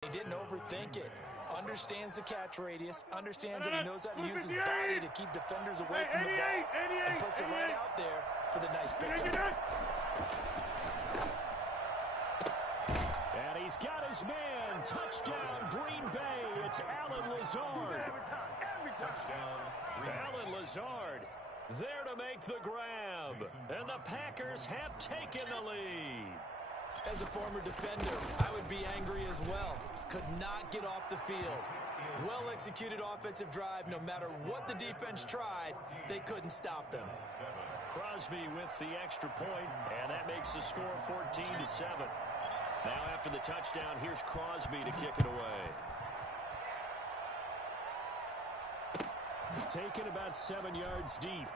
He didn't overthink it. Understands the catch radius, understands that he knows how to use his body to keep defenders away from the ball, and puts it right out there for the nice pickup. And he's got his man. Touchdown, Green Bay. It's Allen Lazard. Allen Lazard there to make the grab. And the Packers have taken the lead. As a former defender, I would be angry as well. Could not get off the field. Well-executed offensive drive. No matter what the defense tried, they couldn't stop them. Crosby with the extra point, and that makes the score 14-7. Now after the touchdown, here's Crosby to kick it away. Taken about 7 yards deep.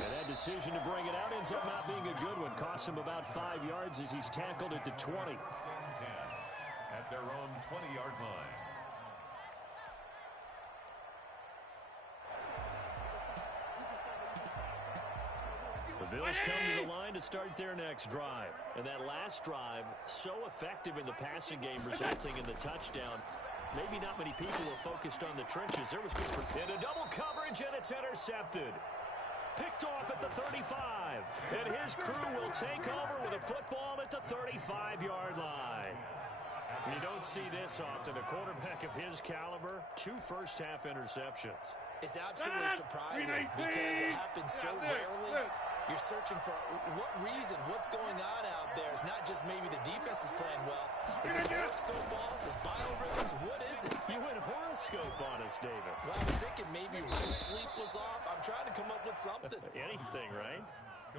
And that decision to bring it out ends up not being a good one. Costs him about 5 yards as he's tackled at the 20. At their own 20-yard line. The Bills come to the line to start their next drive. And that last drive, so effective in the passing game, resulting in the touchdown. Maybe not many people were focused on the trenches. There was good for into double coverage, and it's intercepted. Picked off at the 35. And his crew will take over with a football at the 35-yard line. You don't see this often. A quarterback of his caliber, 2 first-half interceptions. It's absolutely surprising because it happens so rarely. You're searching for what reason, what's going on out there. It's not just maybe the defense is playing well. Is his horoscope off? Is biorhythms? What is it? You went horoscope on us, David. Well, I was thinking maybe REM sleep was off. I'm trying to come up with something. Anything, right?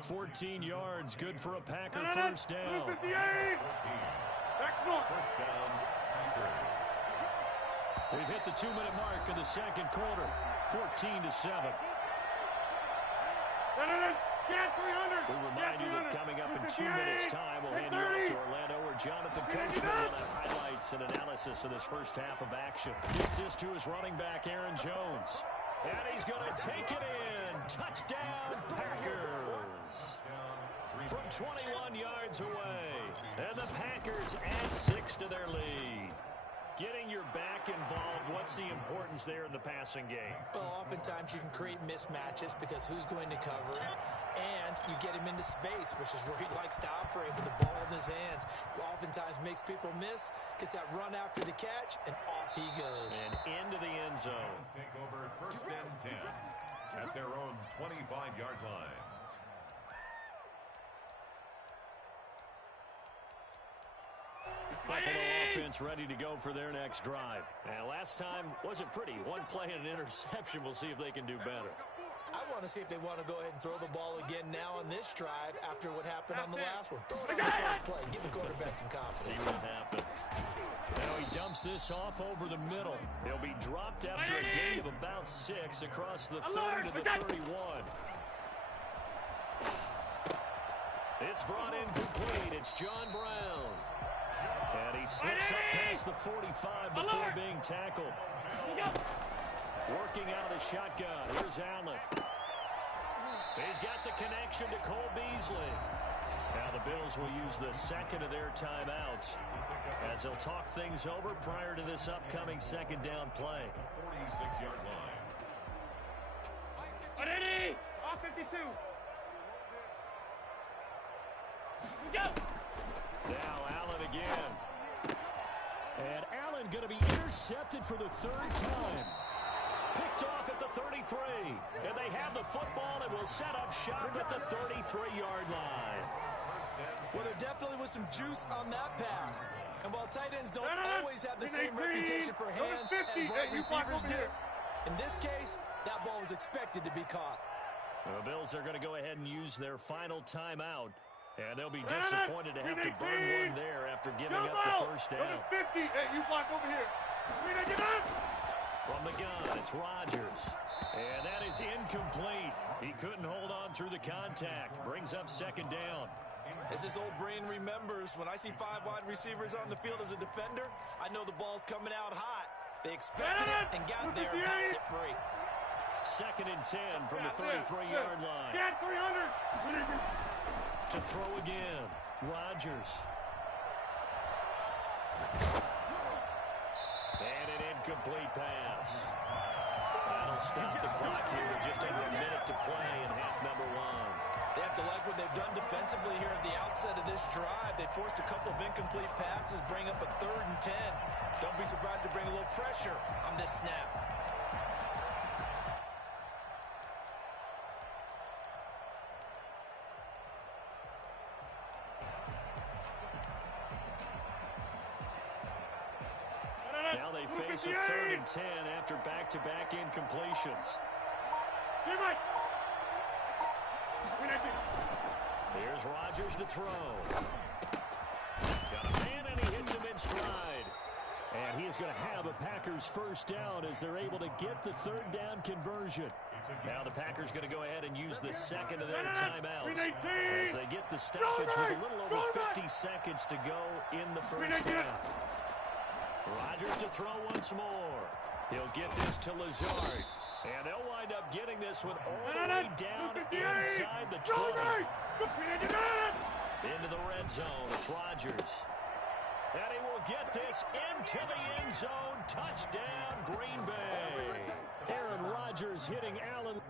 14 yards, good for a Packer first down. 58. First down, Packers. We've hit the 2-minute mark in the second quarter. 14-7. We remind you that coming up in 2 minutes' time, we'll hand you off to Orlando, where Jonathan Coachman will have highlights and analysis of this first half of action. Gets this to his running back, Aaron Jones. And he's going to take it in. Touchdown, Packers. From 21 yards away. And the Packers add 6 to their lead. Getting your back involved, what's the importance there in the passing game? Well, oftentimes you can create mismatches because who's going to cover it, and you get him into space, which is where he likes to operate with the ball in his hands. Oftentimes makes people miss, gets that run after the catch, and off he goes. And into the end zone. Take over first and 10 at their own 25-yard line. Buffalo offense ready to go for their next drive. And last time wasn't pretty. One play and an interception. We'll see if they can do better. I want to see if they want to go ahead and throw the ball again now on this drive after what happened on the last one. Throw it on the first play. Give the quarterback some confidence. See what happens. Now he dumps this off over the middle. He'll be dropped after a gain of about 6 across the 30 to the 31. It's brought in complete. It's John Brown. And he slips up past the 45 before being tackled. Working out of the shotgun. Here's Allen. He's got the connection to Cole Beasley. Now the Bills will use the second of their timeouts as they'll talk things over prior to this upcoming second down play. 46-yard line. Ready? All 52. Go! Now Allen again. And Allen going to be intercepted for the 3rd time. Picked off at the 33. And they have the football and will set up shop at the 33-yard line. Well, there definitely was some juice on that pass. And while tight ends don't always have the same reputation for hands as wide receivers do, in this case, that ball was expected to be caught. The Bills are going to go ahead and use their final timeout. And they'll be disappointed to have to burn one there after giving up the first down. 50. Hey, you block over here. From the gun, it's Rodgers. And that is incomplete. He couldn't hold on through the contact. Brings up second down. As this old brain remembers, when I see 5 wide receivers on the field as a defender, I know the ball's coming out hot. They expected it and got there and popped it free. Second and 10 from the 33-yard line. Get 300. To throw again, Rodgers. incomplete pass. That'll stop the clock here with just under a minute to play in half number one. They have to like what they've done defensively here at the outset of this drive. They forced a couple of incomplete passes, bring up a 3rd and 10. Don't be surprised to bring a little pressure on this snap. Now they face a 3rd and 10 after back-to-back incompletions. Here's Rodgers to throw. Got a man, and he hits him in stride. And he is going to have a Packers first down as they're able to get the 3rd down conversion. Now the Packers going to go ahead and use the second of their timeouts as they get the stoppage with a little over 50 seconds to go in the first half. Rodgers to throw once more. He'll get this to Lazard. And they'll wind up getting this one all the way down inside the 20. Into the red zone. It's Rodgers. And he will get this into the end zone. Touchdown, Green Bay. Aaron Rodgers hitting Allen.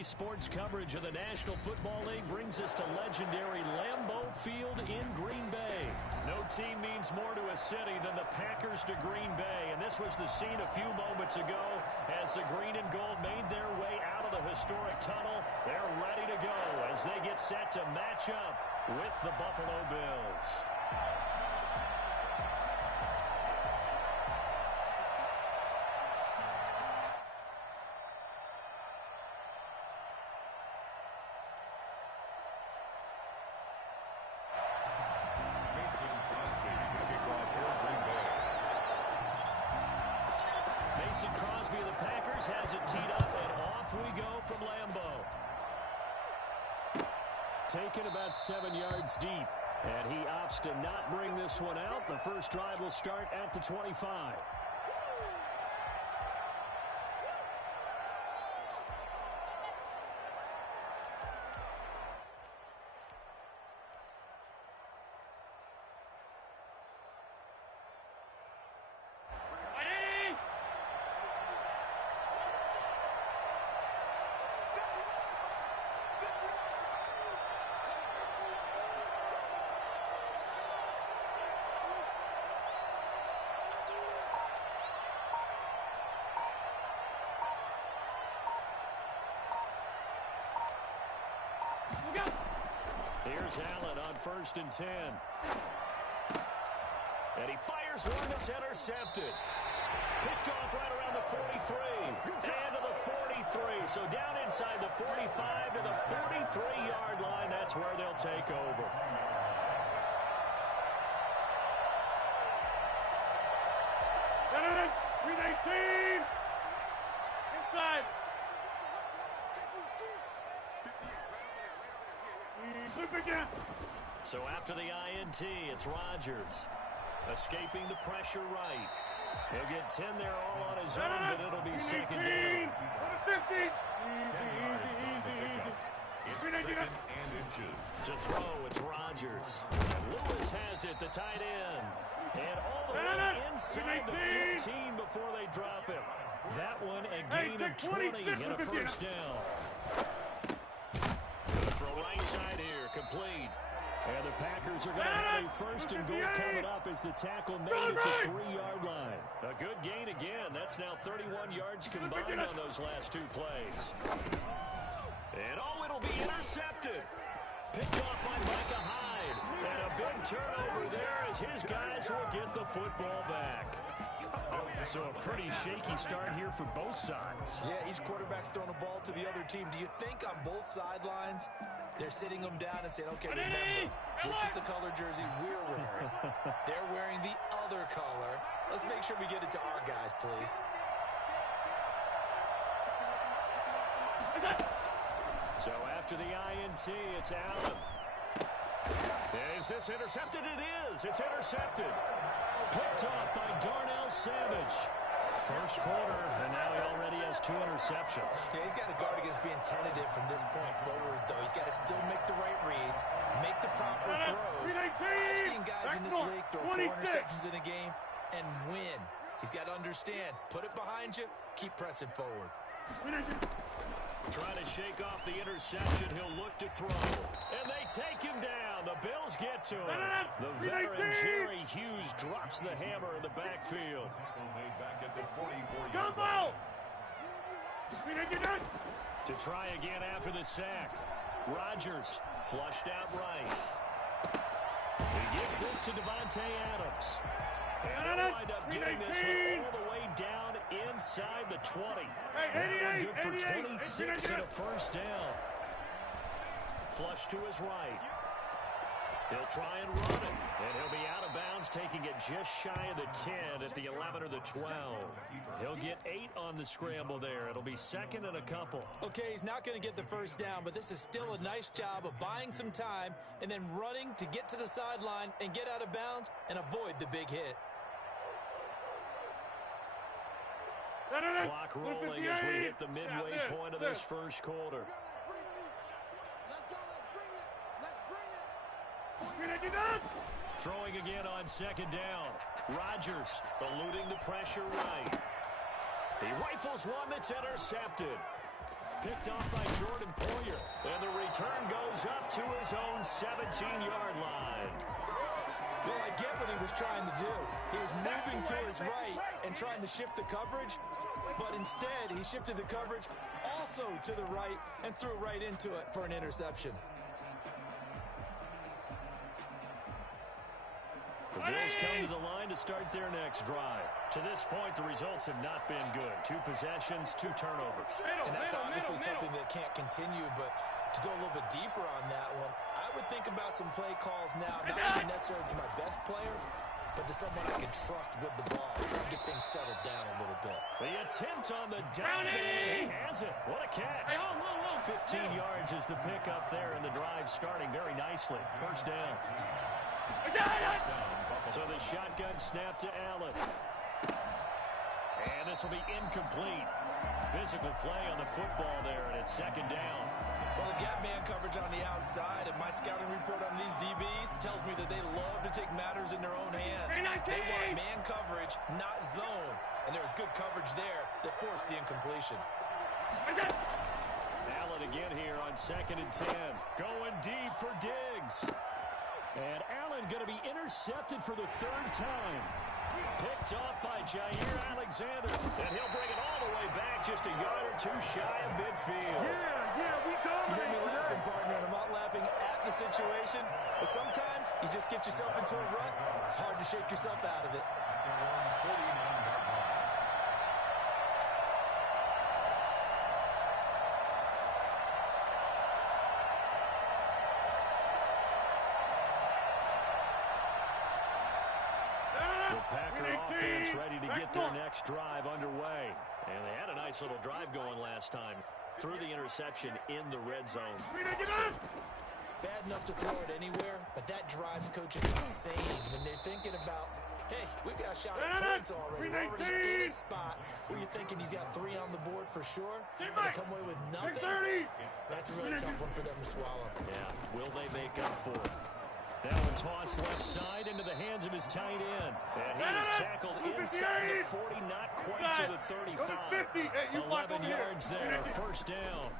Today's sports coverage of the National Football League brings us to legendary Lambeau Field in Green Bay. No team means more to a city than the Packers to Green Bay, and this was the scene a few moments ago as the green and gold made their way out of the historic tunnel. They're ready to go as they get set to match up with the Buffalo Bills. Mason Crosby of the Packers has it teed up, and off we go from Lambeau. Taken about 7 yards deep, and he opts to not bring this one out. The first drive will start at the 25. Here's Allen on 1st and 10. And he fires one that's intercepted. Picked off right around the 43. And to the 43. So down inside the 45 to the 43-yard line. That's where they'll take over. Green 18. Inside. So after the INT, it's Rodgers. Escaping the pressure right. He'll get 10 there all on his own, but it'll be second down. 50. 10 yards on the pickup. It's second and inches. To throw, it's Rodgers. Lewis has it, the tight end. And all the way inside the 15 before they drop him. That one a gain of 20 and a first down. From right side here, complete. And the Packers are going to have a first and goal coming up as the tackle made at the 3-yard line. A good gain again. That's now 31 yards combined on those last two plays. And oh, it'll be intercepted. Picked off by Micah Hyde. And a big turnover there as his guys will get the football back. So a pretty shaky start here for both sides. Yeah, each quarterback's throwing a ball to the other team. Do you think on both sidelines they're sitting them down and saying, okay, remember, this is the color jersey we're wearing. They're wearing the other color. Let's make sure we get it to our guys, please. So after the INT, it's Allen. Is this intercepted? It is. It's intercepted. Picked off by Darnell Savage. First quarter, and now he already has 2 interceptions. Yeah, he's got to guard against being tentative from this point forward, though. He's got to still make the right reads, make the proper throws. I've seen guys in this league throw 4 interceptions in a game and win. He's got to understand, put it behind you, keep pressing forward. Trying to shake off the interception. He'll look to throw. And they take him down. The Bills get to him. The veteran Jerry Hughes drops the hammer in the backfield. Made back at the 44-yard Jumbo! line. To try again after the sack. Rodgers flushed out right. He gets this to Devontae Adams. And they'll wind up getting this one all the way down inside the 20. And good for 26 and a first down. Flush to his right. He'll try and run it. And he'll be out of bounds, taking it just shy of the 10 at the 11 or the 12. He'll get 8 on the scramble there. It'll be second and a couple. Okay, he's not going to get the first down, but this is still a nice job of buying some time and then running to get to the sideline and get out of bounds and avoid the big hit. Clock rolling as we hit the midway point of this first quarter. Throwing again on second down. Rodgers eluding the pressure right. He rifles one that's intercepted. picked off by Jordan Poyer. And the return goes up to his own 17-yard line. Well, I get what he was trying to do. He was moving to his right and trying to shift the coverage, but instead he shifted the coverage also to the right and threw right into it for an interception. The Bills come to the line to start their next drive. To this point, the results have not been good. 2 possessions, 2 turnovers. And that's obviously something that can't continue, but to go a little bit deeper on that one, I would think about some play calls now, not even necessarily to my best player, but to someone I can trust with the ball, try to get things settled down a little bit. The attempt on the down, and he has it. What a catch. 15 yards is the pickup there, and the drive starting very nicely. First down. So the shotgun snap to Allen. And this will be incomplete. Physical play on the football there, and it's second down. Well, they've got man coverage on the outside, and my scouting report on these DBs tells me that they love to take matters in their own hands. They want man coverage, not zone. And there was good coverage there that forced the incompletion. Allen again here on 2nd and 10. Going deep for Diggs. And Allen going to be intercepted for the 3rd time. Picked off by Jair Alexander. And he'll bring it all the way back just a yard or 2 shy of midfield. We You hear me laughing, partner, and I'm not laughing at the situation, but sometimes you just get yourself into a rut. It's hard to shake yourself out of it. Packer offense ready to get their next drive underway. And they had a nice little drive going last time. Threw the interception in the red zone. Bad enough to throw it anywhere, but that drives coaches insane when they're thinking about, hey, we've got a shot at points already. We're already in a spot where you're thinking you got 3 on the board for sure, and they come away with nothing. That's a really tough one for them to swallow. Yeah, will they make up for it? That one tossed left side into the hands of his tight end. And he is tackled inside the 40, not quite to the 35. 11 yards there, first down.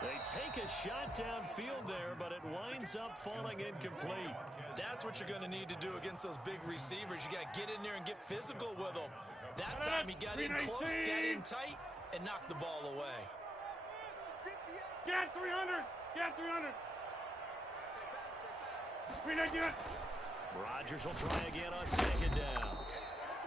They take a shot downfield there, but it winds up falling incomplete. That's what you're going to need to do against those big receivers. You got to get in there and get physical with them. That time he got in close, got in tight, and knocked the ball away. Get 300! Get 300! Rodgers will try again on 2nd down.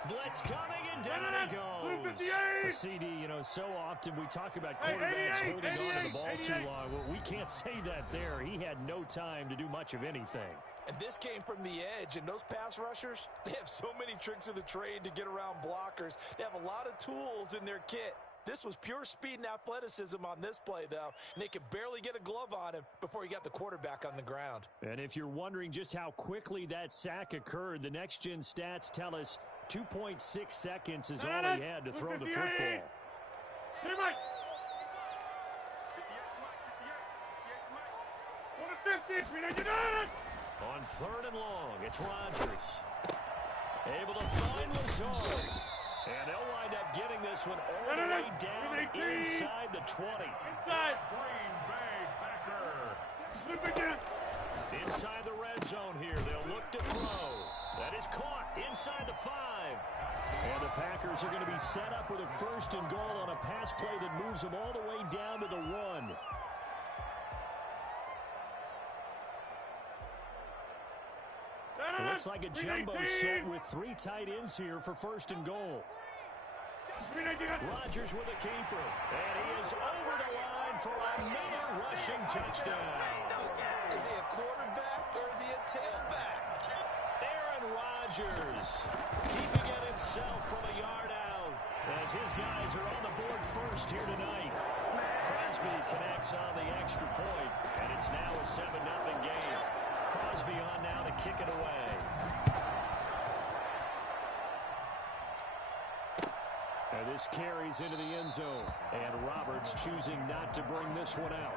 Blitz coming, and down he goes. CD, you know, so often we talk about quarterbacks holding on to the ball too long. Well, we can't say that there. He had no time to do much of anything. And this came from the edge, and those pass rushers, they have so many tricks of the trade to get around blockers. They have a lot of tools in their kit. This was pure speed and athleticism on this play, though, and they could barely get a glove on him before he got the quarterback on the ground. And if you're wondering just how quickly that sack occurred, the next-gen stats tell us 2.6 seconds is all he had to throw the football. On 3rd and long, it's Rodgers. Able to find Lazard. And they'll wind up getting this one all the way down inside the 20. Green Bay Packer. Inside the red zone here, they'll look to throw. That is caught inside the 5. And the Packers are going to be set up with a 1st and goal on a pass play that moves them all the way down to the 1. It looks like a jumbo set with 3 tight ends here for 1st and goal. Rodgers with a keeper. And he is over the line for a near rushing touchdown. Is he a quarterback or is he a tailback? Aaron Rodgers keeping it himself from a yard out as his guys are on the board first here tonight. Crosby connects on the extra point, and it's now a 7-0 game. Crosby on now to kick it away. And this carries into the end zone. And Roberts choosing not to bring this one out.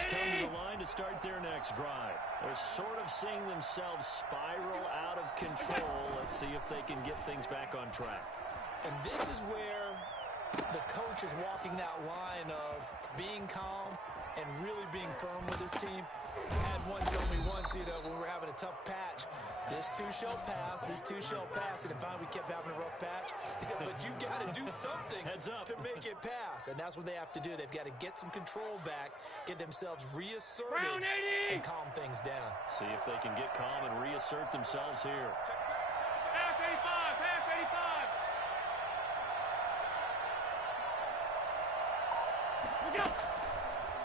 Bills come to the line to start their next drive. They're sort of seeing themselves spiral out of control. Let's see if they can get things back on track. And this is where the coach is walking that line of being calm and really being firm with his team. Had one tell me once, when we were having a tough patch, this too shall pass, this too shall pass. And finally we kept having a rough patch. He said, but you got to do something to make it pass. And that's what they have to do. They've got to get some control back, get themselves reasserted, and calm things down. See if they can get calm and reassert themselves here. Half 85, half 85. Look out.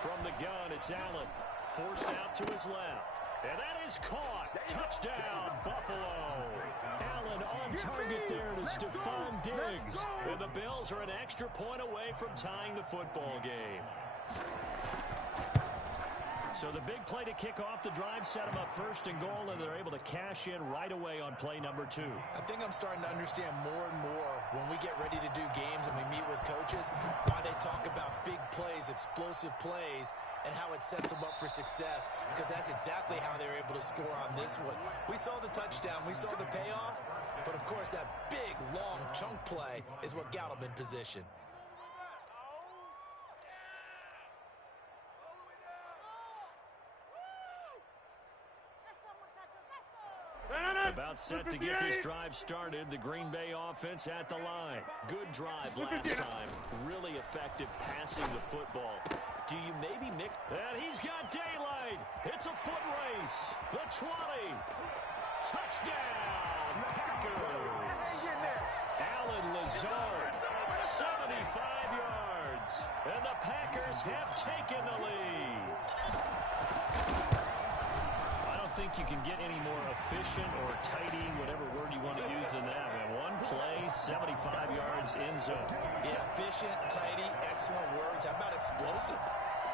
From the gun, it's Allen. Forced out to his left. And that is caught. Touchdown, Buffalo. Allen on target there to Stephon Diggs. And the Bills are an extra point away from tying the football game. So the big play to kick off the drive set them up first and goal, and they're able to cash in right away on play number 2. I think I'm starting to understand more and more when we get ready to do games and we meet with coaches, why they talk about big plays, explosive plays, and how it sets them up for success, because that's exactly how they were able to score on this one. We saw the touchdown, we saw the payoff, but of course that big, long chunk play is what got them in position. About set to get this drive started. The Green Bay offense at the line. Good drive last time. Really effective passing the football. Do you maybe mix? And he's got daylight. It's a foot race. The 20. Touchdown, Packers. Allen Lazard, 75 yards. And the Packers have taken the lead. I don't think you can get any more efficient or tidy, whatever word you want to use in that. Man, one play, 75 yards in zone. Yeah, efficient, tidy, excellent words. How about explosive?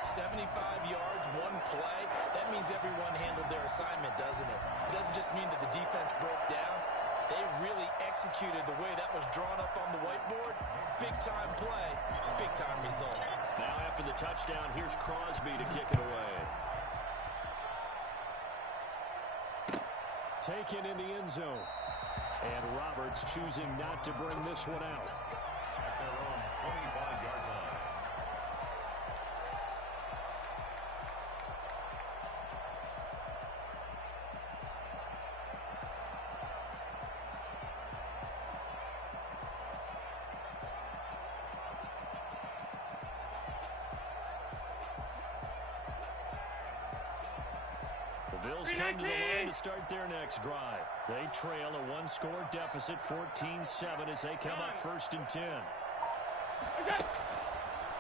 75 yards, one play. That means everyone handled their assignment, doesn't it? It doesn't just mean that the defense broke down. They really executed the way that was drawn up on the whiteboard. Big-time play, big-time result. Now after the touchdown, here's Crosby to kick it away. Taken in the end zone. And Roberts choosing not to bring this one out. At their own 25-yard line. The Bills come to the line to start their next drive. They trail a one-score deficit, 14-7, as they come up 1st and 10.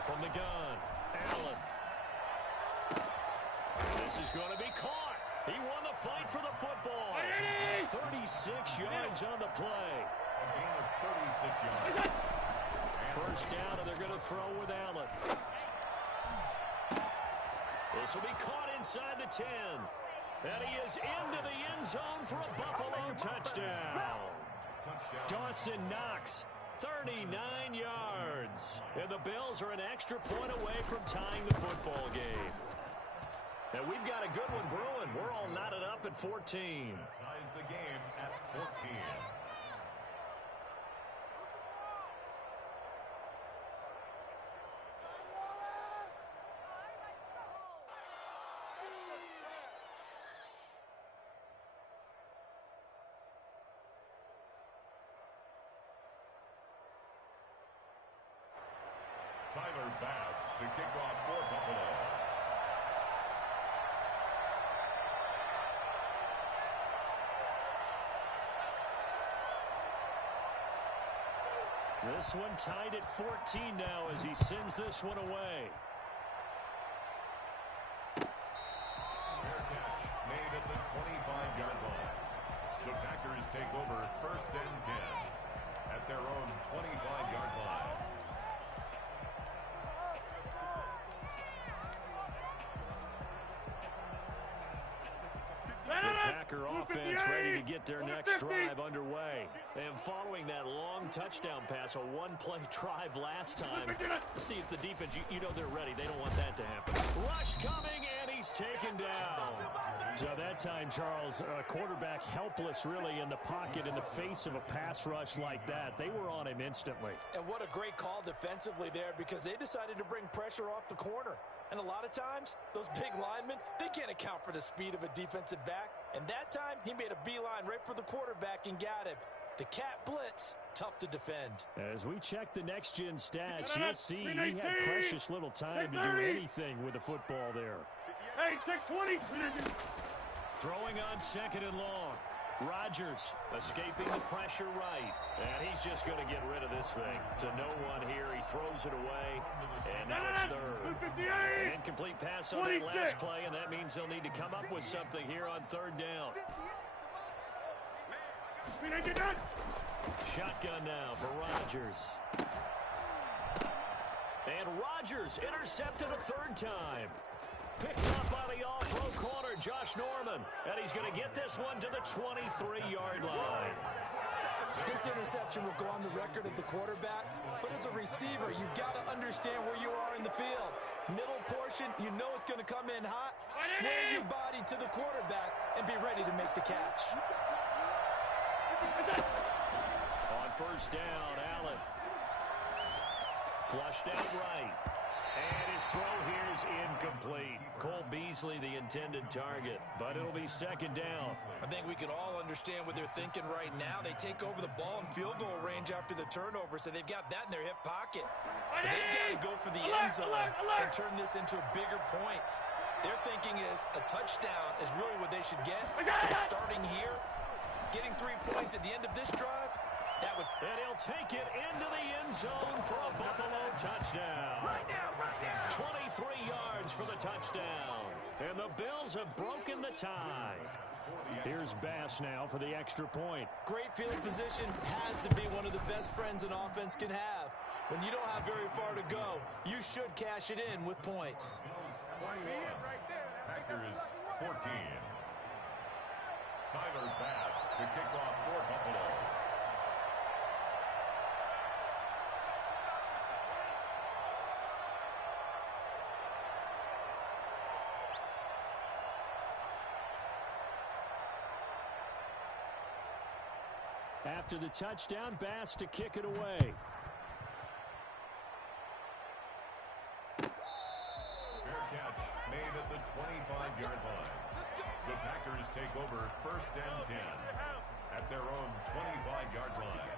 From the gun, Allen. This is going to be caught. He won the fight for the football. 36 yards on the play. A gain of 36 yards. First down, and they're going to throw with Allen. This will be caught inside the 10. And he is into the end zone for a Buffalo touchdown. Dawson Knox, 39 yards. And the Bills are an extra point away from tying the football game. And we've got a good one brewing. We're all knotted up at 14. Ties the game at 14. Tyler Bass to kick off for Buffalo. This one tied at 14 now as he sends this one away. Fair catch made at the 25-yard line. The Packers take over 1st and 10 at their own 25-yard line. The Packer offense ready to get their next drive underway. And following that long touchdown pass, a one-play drive last time. Let's see if the defense, you know they're ready. They don't want that to happen. Rush coming, and he's taken down. So that time, Charles, quarterback helpless really in the pocket in the face of a pass rush like that. They were on him instantly. And what a great call defensively there, because they decided to bring pressure off the corner. And a lot of times, those big linemen, they can't account for the speed of a defensive back. And that time, he made a beeline right for the quarterback and got him. The cat blitz, tough to defend. As we check the next-gen stats, you'll see he had precious little time to do anything with the football there. Hey, take 20. Throwing on 2nd and long. Rodgers escaping the pressure right. And he's just going to get rid of this thing. To no one here. He throws it away. And now it's 3rd. An incomplete pass on that last play, and that means they'll need to come up with something here on 3rd down. Shotgun now for Rodgers. And Rodgers intercepted a 3rd time. Picked up by the all-pro corner, Josh Norman. And he's going to get this one to the 23-yard line. This interception will go on the record of the quarterback, but as a receiver, you've got to understand where you are in the field. Middle portion, you know it's going to come in hot. Square your body to the quarterback and be ready to make the catch. On 1st down, Allen. Flushed out right. And his throw here is incomplete. Cole Beasley, the intended target, but it'll be 2nd down. I think we can all understand what they're thinking right now. They take over the ball in field goal range after the turnover, so they've got that in their hip pocket. But they've got to go for the end zone and turn this into bigger points. Their thinking is a touchdown is really what they should get. From starting here, getting 3 points at the end of this drive, that would... And he'll take it into the end zone for a Buffalo touchdown. 23 yards for the touchdown. And the Bills have broken the tie. Here's Bass now for the extra point. Great field position has to be one of the best friends an offense can have. When you don't have very far to go, you should cash it in with points. Packers 14. Tyler Bass to kick off for Buffalo. After the touchdown, Bass to kick it away. Fair catch made at the 25-yard line. The Packers take over 1st and 10 at their own 25-yard line.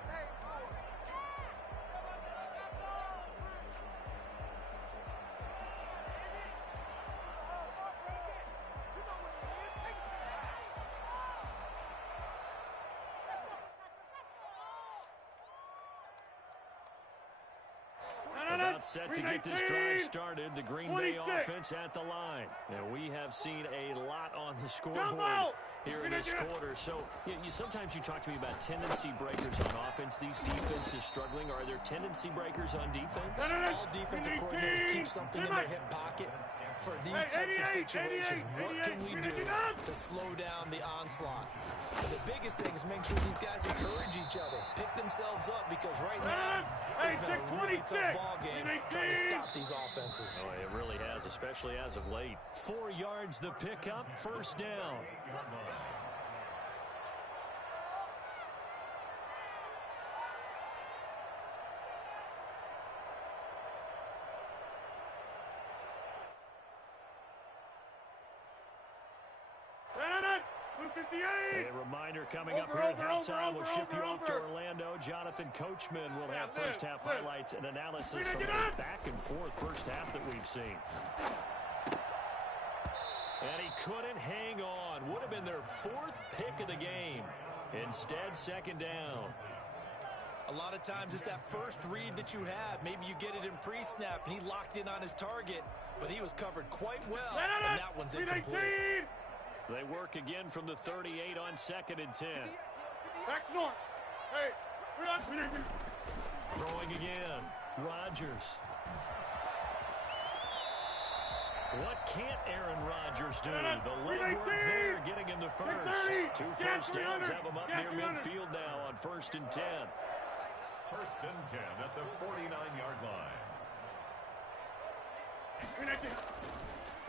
About set to get this drive started. The Green Bay offense at the line. And we have seen a lot on the scoreboard here in this quarter. So sometimes you talk to me about tendency breakers on offense. These defenses struggling. Are there tendency breakers on defense? All defensive coordinators keep something in their hip pocket for these types of situations. What can we do to slow down the onslaught? And the biggest thing is make sure these guys encourage each other, pick themselves up, because right now it's been a really tough ball game trying to stop these offenses. Oh, it really has, especially as of late. 4 yards the pickup, 1st down. A reminder coming up here at halftime. We'll ship you off to Orlando. Jonathan Coachman will have first half highlights and analysis from the back and forth first half that we've seen. And he couldn't hang on. Would have been their 4th pick of the game. Instead, 2nd down. A lot of times it's that first read that you have. Maybe you get it in pre-snap, and he locked in on his target, but he was covered quite well, and that one's incomplete. They work again from the 38 on 2nd and 10. Back north. Hey, we're not. Throwing again. Rodgers. What can't Aaron Rodgers do? The legwork there, getting him the first. 2 first downs have him up near midfield now on 1st and 10. 1st and 10 at the 49-yard line.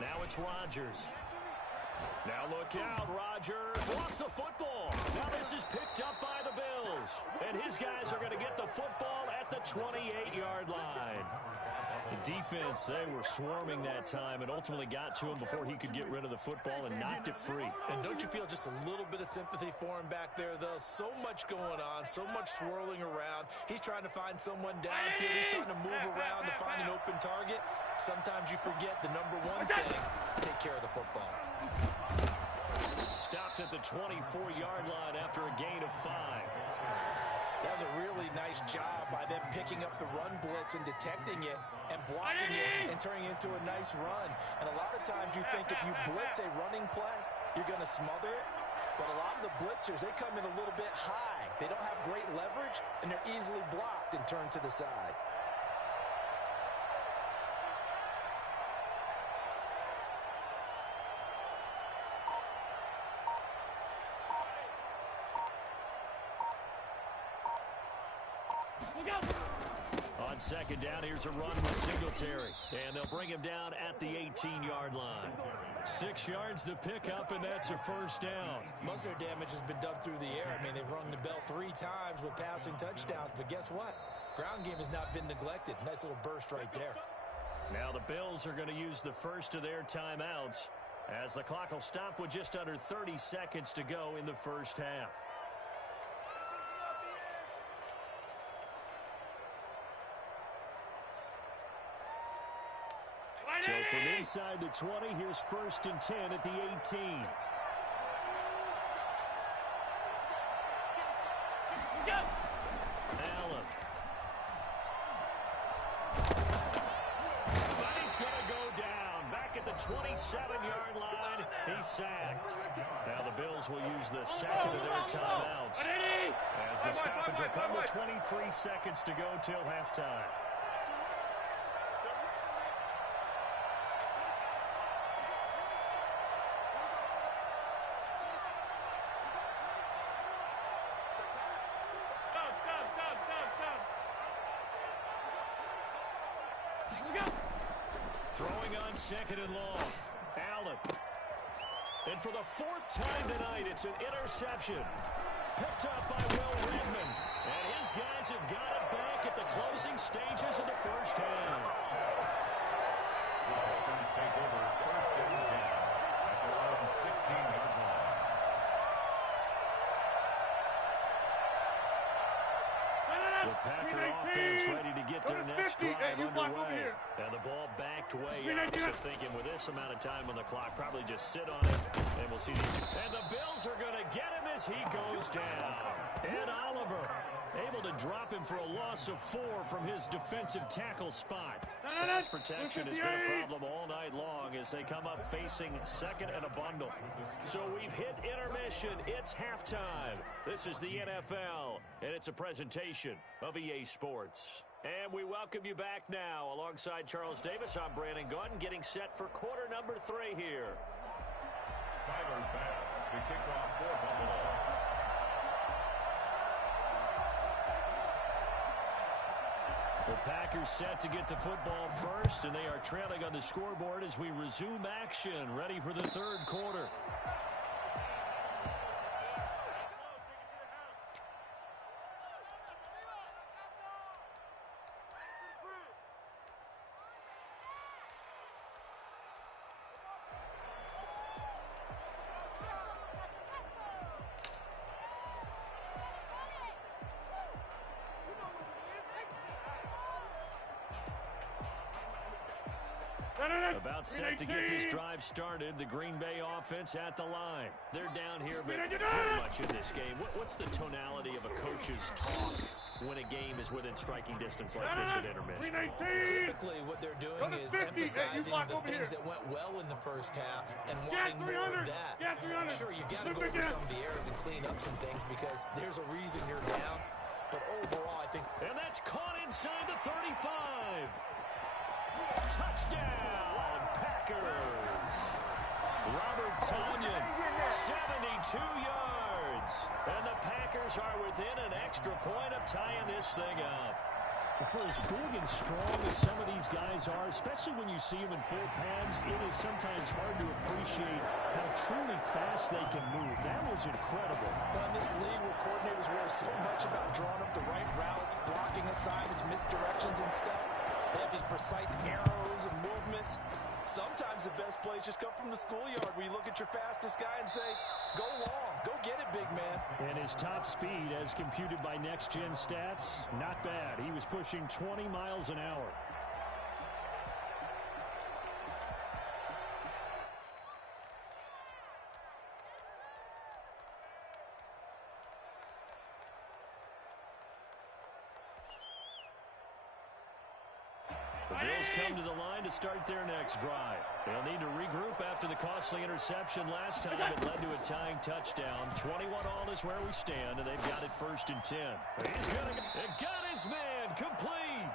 Now it's Rodgers. Now look out, Rodgers lost the football. Now this is picked up by the Bills. And his guys are going to get the football at the 28-yard line. The defense, they were swarming that time and ultimately got to him before he could get rid of the football and knocked it free. And don't you feel just a little bit of sympathy for him back there, though? So much going on, so much swirling around. He's trying to find someone downfield. He's trying to move around to find an open target. Sometimes you forget the number one thing, take care of the football. Stopped at the 24-yard line after a gain of 5. That was a really nice job by them picking up the run blitz and detecting it and blocking it and turning it into a nice run. And a lot of times you think if you blitz a running play, you're going to smother it. But a lot of the blitzers, they come in a little bit high. They don't have great leverage, and they're easily blocked and turned to the side. On 2nd down, here's a run with Singletary. And they'll bring him down at the 18-yard line. 6 yards to pick up, and that's a 1st down. Most of their damage has been done through the air. I mean, they've rung the bell 3 times with passing touchdowns. But guess what? Ground game has not been neglected. Nice little burst right there. Now the Bills are going to use the first of their timeouts as the clock will stop with just under 30 seconds to go in the 1st half. So from inside the 20, here's 1st and 10 at the 18. Allen. But he's going to go down. Back at the 27-yard line, he's sacked. Now the Bills will use the second of their timeouts as the stoppage will come with 23 seconds to go till halftime. Throwing on 2nd and long. Allen. And for the 4th time tonight, it's an interception. Picked up by Will Redmond. And his guys have got it back at the closing stages of the 1st half. The Falcons take over 1st and 10 at their own 16-yard line. The Packer offense ready to get their next drive underway. And the ball backed way out. So thinking with this amount of time on the clock, probably just sit on it, and we'll see these. And the Bills are going to get him as he goes down. Ed Oliver able to drop him for a loss of 4 from his defensive tackle spot. Pass protection has been a problem all night long as they come up facing 2nd and a bundle. So we've hit intermission. It's halftime. This is the NFL, and it's a presentation of EA Sports. And we welcome you back now. Alongside Charles Davis, I'm Brandon Gaudin, getting set for quarter number 3 here. Tyler Bass to kick off for Buffalo. The Packers set to get the football first, and they are trailing on the scoreboard as we resume action, ready for the 3rd quarter. About set to get this drive started. The Green Bay offense at the line. They're down here, but pretty much in this game. What's the tonality of a coach's talk when a game is within striking distance like this at intermission? Typically, what they're doing is emphasizing the things that went well in the 1st half and wanting more of that. Sure, you've got to go over some of the errors and clean up some things because there's a reason you're down. But overall, I think... And that's caught inside the 35. Touchdown, Packers. Robert Tonyan, 72 yards. And the Packers are within an extra point of tying this thing up. For as big and strong as some of these guys are, especially when you see them in full pads, it is sometimes hard to appreciate how truly fast they can move. That was incredible. Well, in this league where coordinators worry so much about drawing up the right routes, blocking assignments, misdirections and stuff, they have these precise arrows and movements. Sometimes the best plays just come from the schoolyard where you look at your fastest guy and say, go long, go get it, big man. And his top speed, as computed by Next Gen Stats, not bad. He was pushing 20 miles an hour. The Bills come to the line to start their next drive. They'll need to regroup after the costly interception last time that led to a tying touchdown. 21 all is where we stand, and they've got it 1st and 10. He's got his man complete.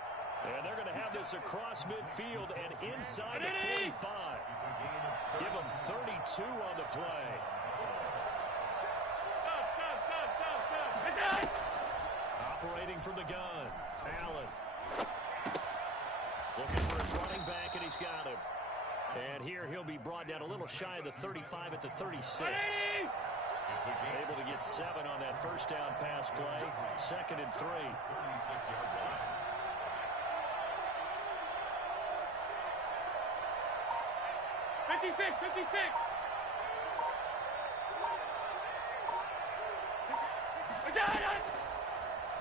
And they're going to have this across midfield and inside the 45. Give them 32 on the play. Operating from the gun, Allen. Looking for his running back, and he's got him. And here he'll be brought down a little shy of the 35 at the 36. Able to get 7 on that first down pass play. 2nd and 3. 46-yard line.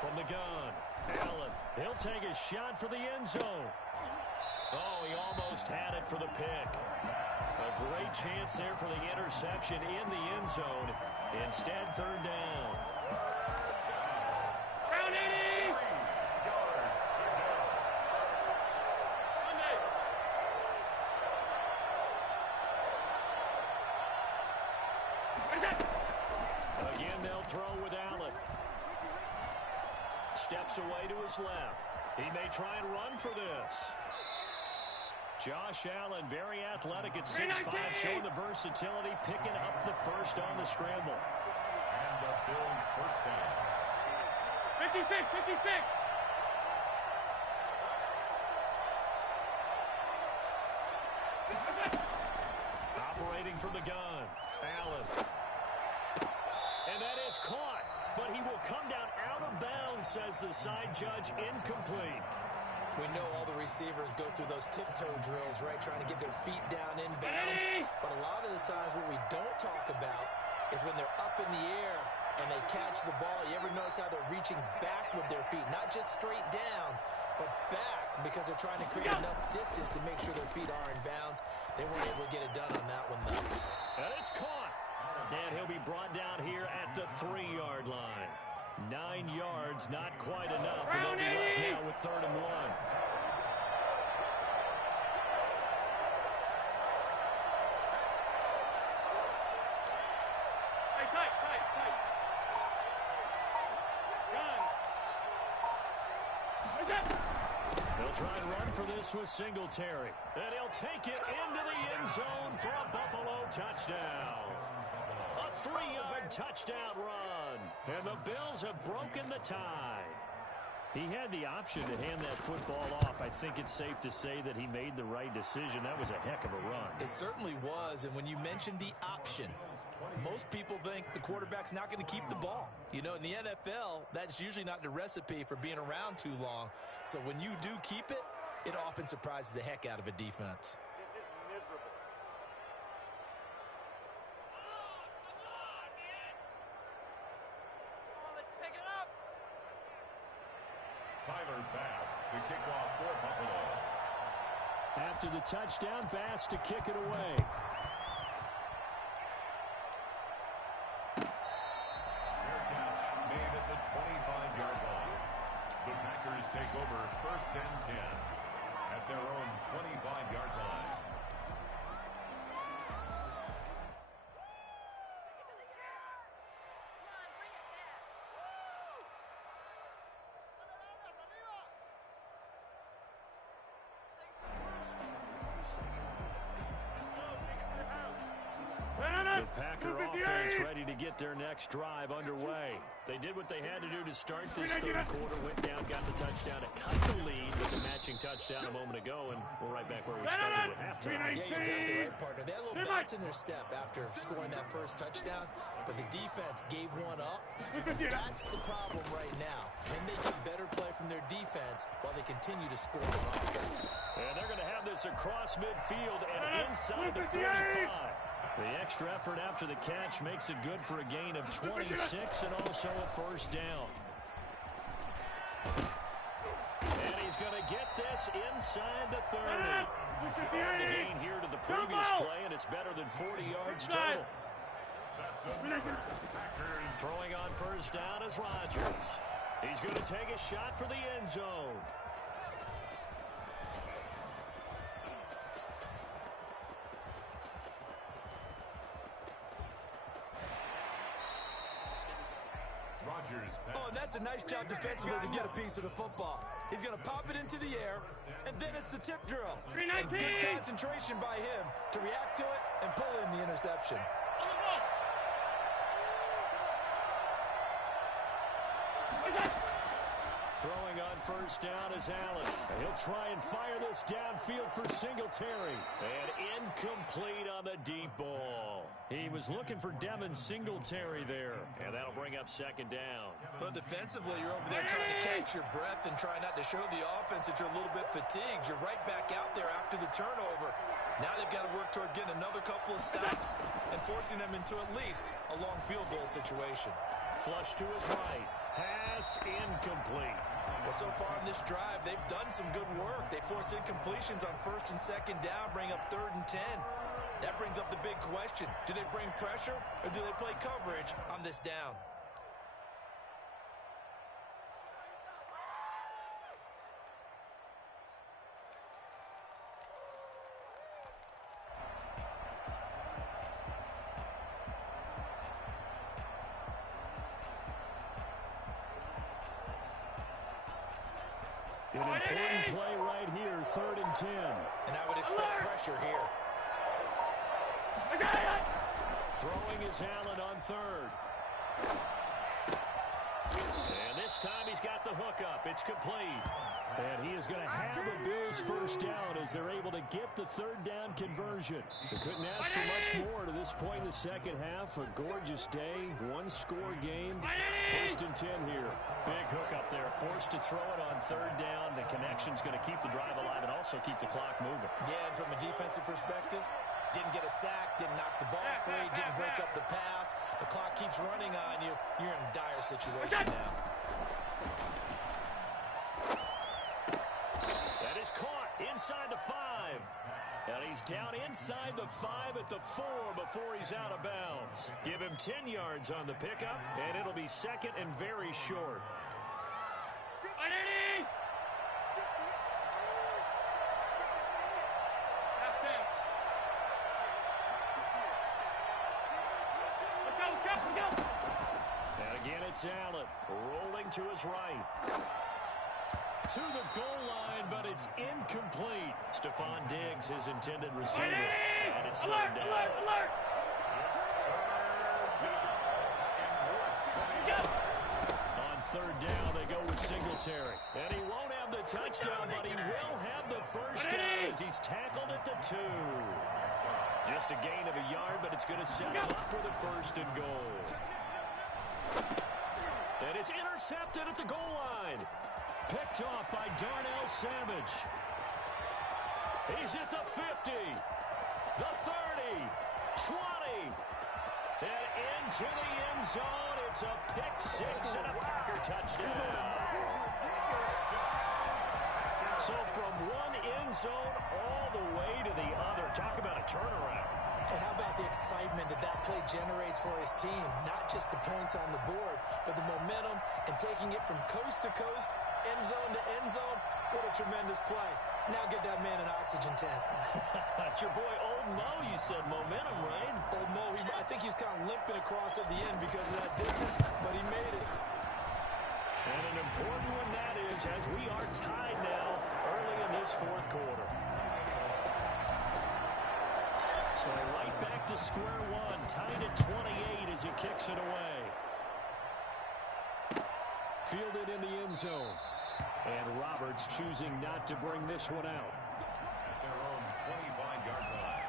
From the gun, Allen. He'll take a shot for the end zone. Oh, he almost had it for the pick. A great chance there for the interception in the end zone. Instead, 3rd down. Down 80! Again, they'll throw with Allen. Steps away to his left. He may try and run for this. Josh Allen, very athletic at 6'5", showing the versatility, picking up the first on the scramble. And the Bills first down. 56! Operating from the gun, Allen. And that is caught, but he will come down out of bounds, says the side judge, incomplete. We know all the receivers go through those tiptoe drills, right, trying to get their feet down in bounds. But a lot of the times what we don't talk about is when they're up in the air and they catch the ball. You ever notice how they're reaching back with their feet? Not just straight down, but back, because they're trying to create enough distance to make sure their feet are in bounds. They weren't able to get it done on that one, though. And it's caught. And he'll be brought down here at the 3-yard line. 9 yards, not quite enough. And they'll be left now with 3rd and 1. Tight. They'll try and run for this with Singletary. And he'll take it into the end zone for a Buffalo touchdown. A 3-yard touchdown run. And the Bills have broken the tie. He had the option to hand that football off. I think it's safe to say that he made the right decision. That was a heck of a run. It certainly was, and when you mentioned the option, most people think the quarterback's not going to keep the ball. You know, in the NFL, that's usually not the recipe for being around too long. So when you do keep it, it often surprises the heck out of a defense. This is miserable. Tyler Bass to kick off for Buffalo. After the touchdown, Bass to kick it away. Fair catch made at the 25-yard line. The Packers take over 1st and 10 at their own 25-yard line. defense ready to get their next drive underway. They did what they had to do to start this third quarter, went down, got the touchdown to cut the lead with the matching touchdown a moment ago, and we're right back where we started with halftime. Yeah, you're exactly right, partner. They had a little bounce in their step after scoring that first touchdown, but the defense gave one up. That's the problem right now. Can they get better play from their defense while they continue to score on offense? And they're going to have this across midfield and inside the 35. The extra effort after the catch makes it good for a gain of 26 and also a first down. And he's going to get this inside the 30. The gain here to the previous play, and it's better than 40 yards total. Throwing on first down is Rodgers. He's going to take a shot for the end zone. Oh, and that's a nice job defensively to get a piece of the football. He's going to pop it into the air, and then it's the tip drill. And good concentration by him to react to it and pull in the interception. Throwing on first down is Allen. And he'll try and fire this downfield for Singletary. And incomplete on the deep ball. He was looking for Devin Singletary there. And that'll bring up second down. But defensively, you're over there trying to catch your breath and try not to show the offense that you're a little bit fatigued. You're right back out there after the turnover. Now they've got to work towards getting another couple of stops and forcing them into at least a long field goal situation. Flush to his right. Pass incomplete. Well, so far in this drive, they've done some good work. They force incompletions on first and second down, bring up 3rd and 10. That brings up the big question. Do they bring pressure or do they play coverage on this down? An important play right here, 3rd and 10. And I would expect pressure here. Throwing is Allen on 3rd. And this time he's got the hookup. It's complete. And he is going to have a Bills first down as they're able to get the 3rd down conversion. They couldn't ask for much more to this point in the second half. A gorgeous day, one-score game. 1st and 10 here. Big hookup there. Forced to throw it on 3rd down. The connection's going to keep the drive alive and also keep the clock moving. Yeah, and from a defensive perspective, didn't get a sack, didn't knock the ball free, didn't break up the pass. The clock keeps running on you. You're in a dire situation now. That is caught inside the 5. And he's down inside the 5 at the 4 before he's out of bounds. Give him 10 yards on the pickup, and it'll be second and very short. And again, it's Allen rolling to his right. To the goal line, but it's incomplete. Stephon Diggs, his intended receiver. And it's slowed down. Alert! On 3rd down, they go with Singletary. And he won't have the touchdown, but he will have the first down as he's tackled at the 2. Just a gain of a yard, but it's going to set him up for the 1st and goal. And it's intercepted at the goal line. Picked off by Darnell Savage. He's at the 50, the 30, 20, and into the end zone. It's a pick 6 and a Packer touchdown. So from one end zone all the way to the other. Talk about a turnaround. And how about the excitement that play generates for his team? Not just the points on the board, but the momentum and taking it from coast to coast, end zone to end zone. What a tremendous play. Now get that man an oxygen tent. That's your boy Old Mo. You said momentum, right? Old Mo, I think he's kind of limping across at the end because of that distance, but he made it. And an important one that is, as we are tied now early in this 4th quarter. So right back to square one, tied at 28 as he kicks it away. Fielded in the end zone. And Roberts choosing not to bring this one out. At their own 25-yard line.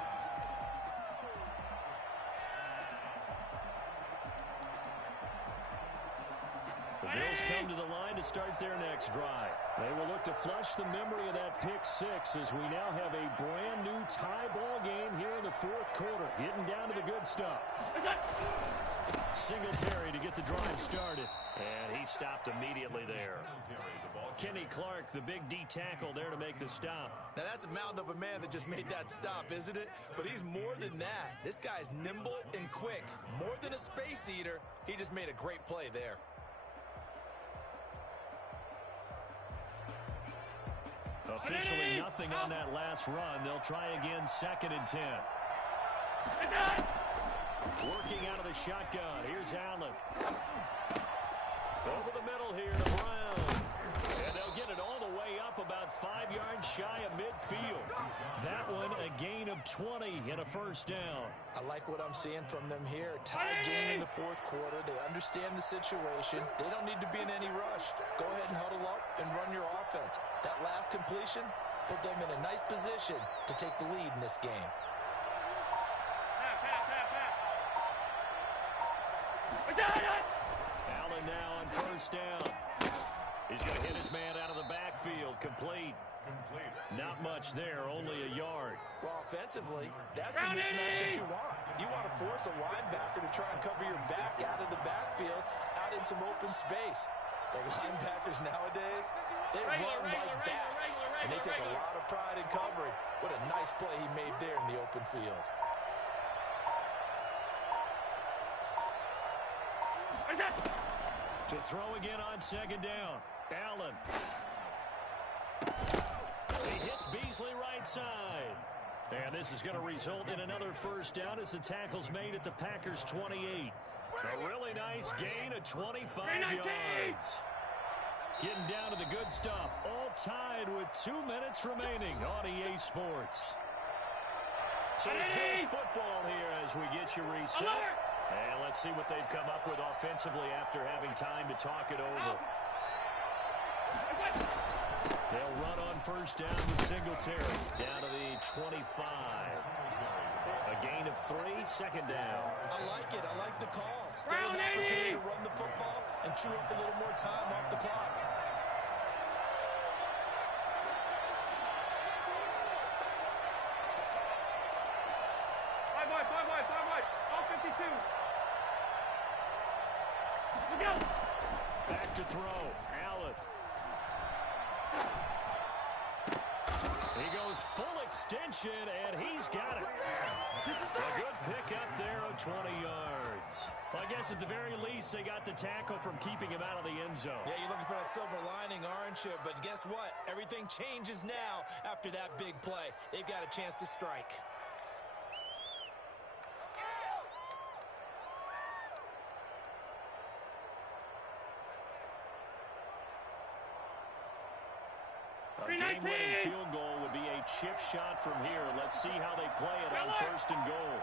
The Bills come to the line to start their next drive. They will look to flush the memory of that pick six as we now have a brand new tie ball game here in the fourth quarter. Getting down to the good stuff. Singletary to get the drive started. And he stopped immediately there. Kenny Clark, the big D tackle there to make the stop. Now that's a mountain of a man that just made that stop, isn't it? But he's more than that. This guy's nimble and quick. More than a space eater, he just made a great play there. Officially nothing on that last run. They'll try again, 2nd and 10. Working out of the shotgun. Here's Allen. Over the middle here to Brown. And they'll get it all the way up about 5 yards shy of midfield. That one a gain of 20 and a first down. I like what I'm seeing from them here. Tie game in the fourth quarter. They understand the situation. They don't need to be in any rush. Go ahead and huddle up and run your offense. That last completion put them in a nice position to take the lead in this game. Allen now on first down. He's going to hit his man out of the backfield. Complete. Not much there, only a yard. Well, offensively, that's the mismatch that you want. You want to force a linebacker to try and cover your back out of the backfield, out in some open space. The linebackers nowadays, they run like backs, and they take a lot of pride in covering. What a nice play he made there in the open field. To throw again on 2nd down. Allen. He hits Beasley right side. And this is going to result in another first down as the tackle's made at the Packers' 28. A really nice gain of 25 yards. Getting down to the good stuff. All tied with 2 minutes remaining on EA Sports. So it's Bills football here as we get you reset. And let's see what they've come up with offensively after having time to talk it over. They'll run on first down with Singletary. Down to the 25. A gain of 3, 2nd down. I like it. I like the call. Still an opportunity to run the football and chew up a little more time off the clock. Five wide. All 52. Look out. Back to throw. Allen. He goes full extension, and he's got it. A good pickup there of 20 yards. Well, I guess at the very least, they got the tackle from keeping him out of the end zone. Yeah, you're looking for that silver lining, aren't you? But guess what? Everything changes now after that big play. They've got a chance to strike. A game-winning field goal would be a chip shot from here. Let's see how they play it on 1st and goal.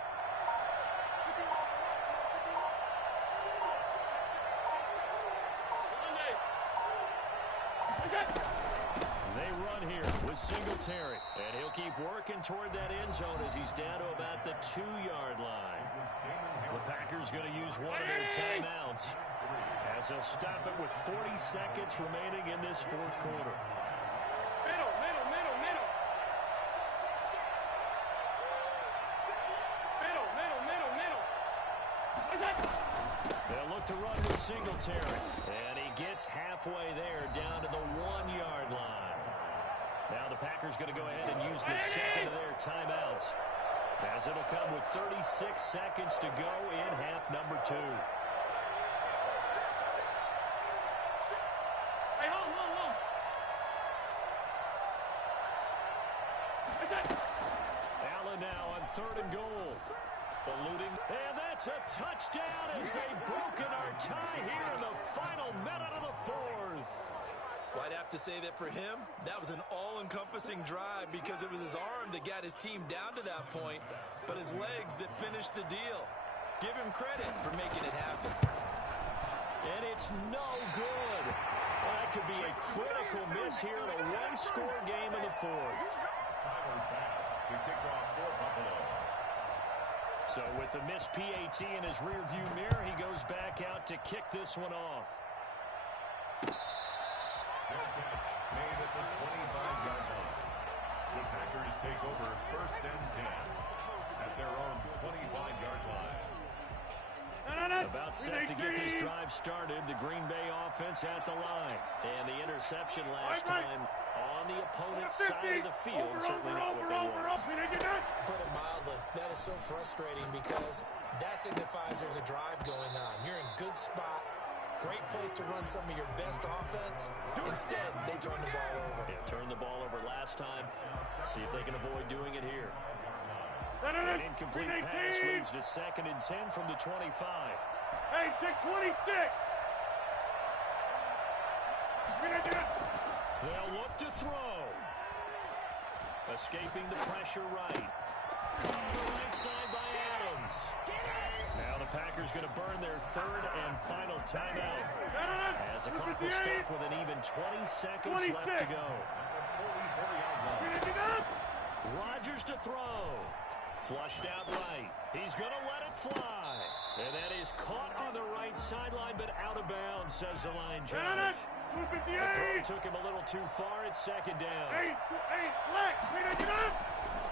They run here with Singletary. And he'll keep working toward that end zone as he's down to about the 2-yard line. The Packers going to use one of their timeouts as they'll stop it with 40 seconds remaining in this fourth quarter. Middle. They'll look to run with Singletary. And he gets halfway there down to the 1-yard line. Now the Packers going to go ahead and use the second of their timeouts, as it'll come with 36 seconds to go in half number 2. Hey, hold. Allen now on 3rd and goal. Eluding. And that's a touchdown as they've broken our tie here in the final minute of the fourth. Well, I'd have to say that for him, that was an all-encompassing drive because it was his arm that got his team down to that point, but his legs that finished the deal. Give him credit for making it happen. And it's no good. Well, that could be a critical miss here in a one-score game in the fourth. Tyler Bass to kick off for Buffalo. So with the missed PAT in his rearview mirror, he goes back out to kick this one off. Fair catch made at the 25-yard line. The Packers take over first and 10 at their own 25-yard line. About set to get this drive started. The Green Bay offense at the line. And the interception last time on the opponent's side of the field. Certainly not what they want. Put it mildly, that is so frustrating because that signifies there's a drive going on. You're in good spot. Great place to run some of your best offense. Instead, they turn the ball over. Yeah, turned the ball over last time. See if they can avoid doing it here. An incomplete pass leads to 2nd and 10 from the 25. Hey, take 26. They'll look to throw. Escaping the pressure right. The right side by Adams. Now the Packers going to burn their 3rd and final timeout. As the clock will stop with an even 20 seconds left to go. Rodgers to throw. Flushed out right. He's going to let it fly. And that is caught on the right sideline, but out of bounds, says the line judge. The throw took him a little too far at 2nd down.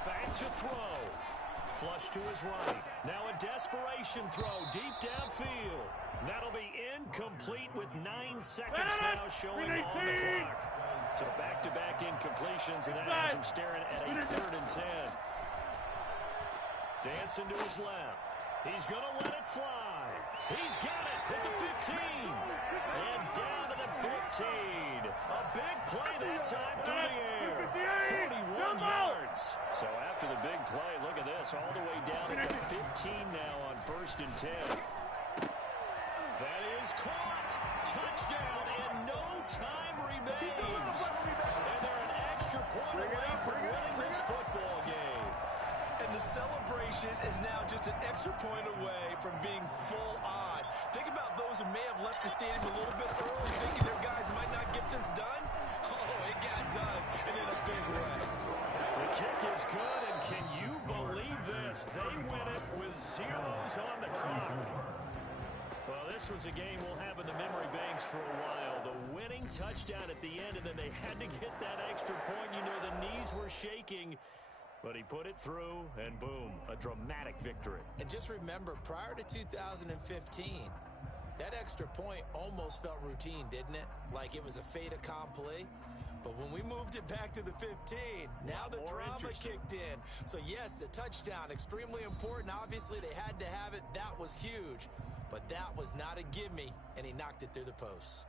Back to throw. Flush to his right. Now a desperation throw deep downfield. That'll be incomplete with 9 seconds now showing on the clock. So back-to-back incompletions, and that has him staring at a 3rd and 10. Dancing to his left. He's going to let it fly. He's got it at the 15. And down to the 15. A big play that time through the air. 41 yards. So after the big play, look at this. All the way down at the 15 now on 1st and 10. That is caught. Touchdown, and no time remains. And they're an extra point away from winning this football game. And the celebration is now just an extra point away from being full on. Think about those who may have left the stadium a little bit early thinking their guys might not get this done. Oh, it got done, and in a big way. The kick is good, and can you believe this? They win it with zeros on the clock. Well, this was a game we'll have in the memory banks for a while. The winning touchdown at the end, and then they had to get that extra point. You know, the knees were shaking. But he put it through, and boom, a dramatic victory. And just remember, prior to 2015, that extra point almost felt routine, didn't it? Like it was a fait accompli. But when we moved it back to the 15, now the drama kicked in. So yes, the touchdown, extremely important. Obviously, they had to have it. That was huge. But that was not a gimme, and he knocked it through the posts.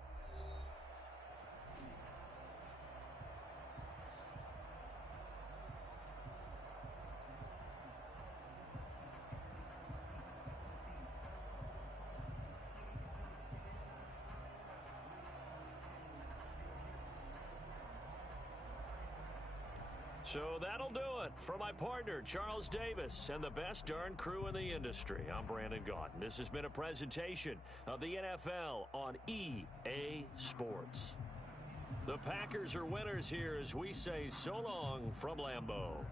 So that'll do it for my partner, Charles Davis, and the best darn crew in the industry. I'm Brandon Gaudin. This has been a presentation of the NFL on EA Sports. The Packers are winners here as we say so long from Lambeau.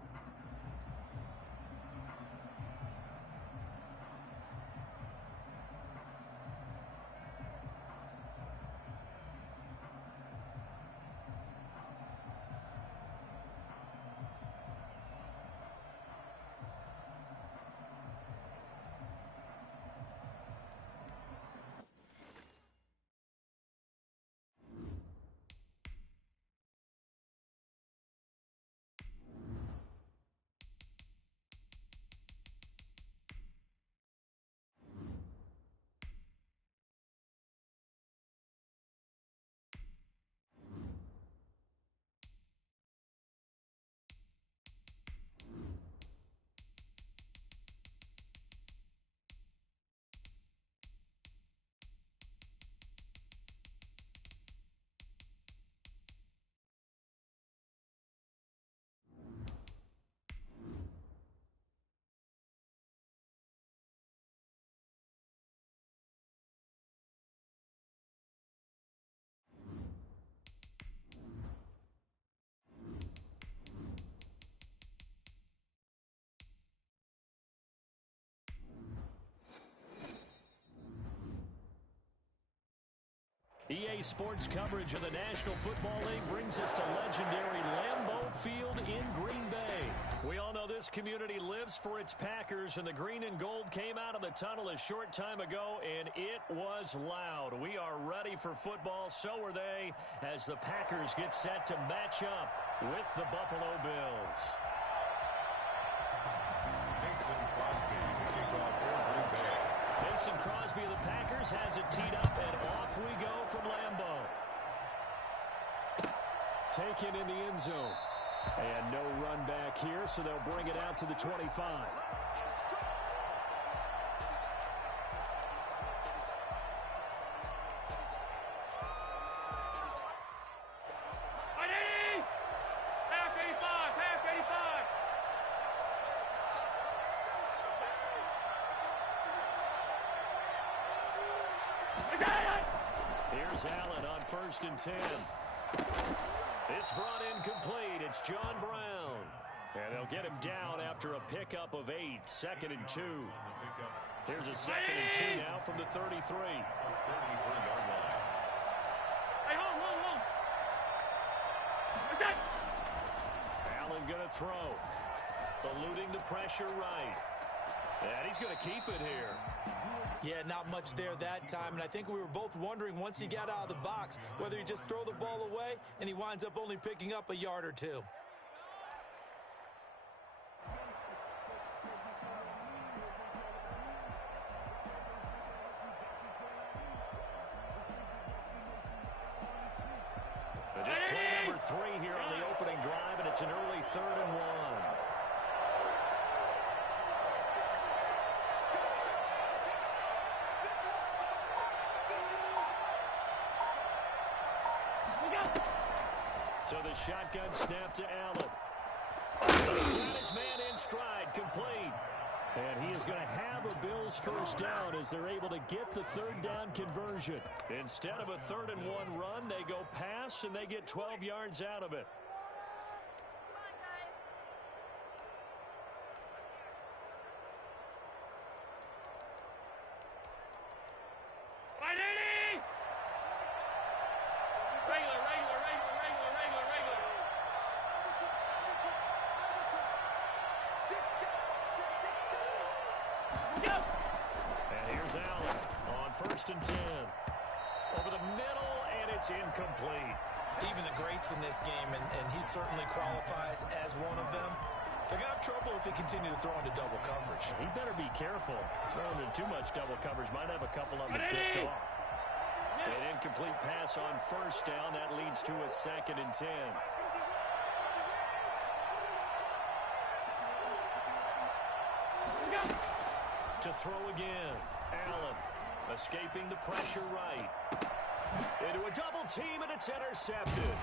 sports coverage of the National Football League brings us to legendary Lambeau Field in Green Bay. We all know this community lives for its Packers, and the green and gold came out of the tunnel a short time ago, and it was loud. We are ready for football. So are they, as the Packers get set to match up with the Buffalo Bills. Mason Crosby of the Packers has it teed up, and off we go from Lambeau. Taken in the end zone. And no run back here, so they'll bring it out to the 25. Here's Allen on 1st and 10. It's brought in complete. It's John Brown. And they'll get him down after a pickup of 8. 2nd and 2. Here's a 2nd and 2 now from the 33. Hey, hold. Allen going to throw. Eluding the pressure right. And he's going to keep it here. Yeah, not much there that time, and I think we were both wondering once he got out of the box whether he just throw the ball away and he winds up only picking up a yard or two. But just play number 3 here on the opening drive, and it's an early 3rd and 1. So the shotgun snap to Allen. Got his man in stride, complete. And he is going to have a Bills first down as they're able to get the 3rd down conversion. Instead of a 3rd and 1 run, they go pass, and they get 12 yards out of it. And here's Allen on 1st and 10. Over the middle, and it's incomplete. Even the greats in this game, and he certainly qualifies as one of them, they're going to have trouble if they continue to throw into double coverage. He better be careful. Throwing in too much double coverage might have a couple of them picked off. An incomplete pass on 1st down. That leads to a 2nd and 10. To throw again. Allen escaping the pressure right. Into a double team, and it's intercepted.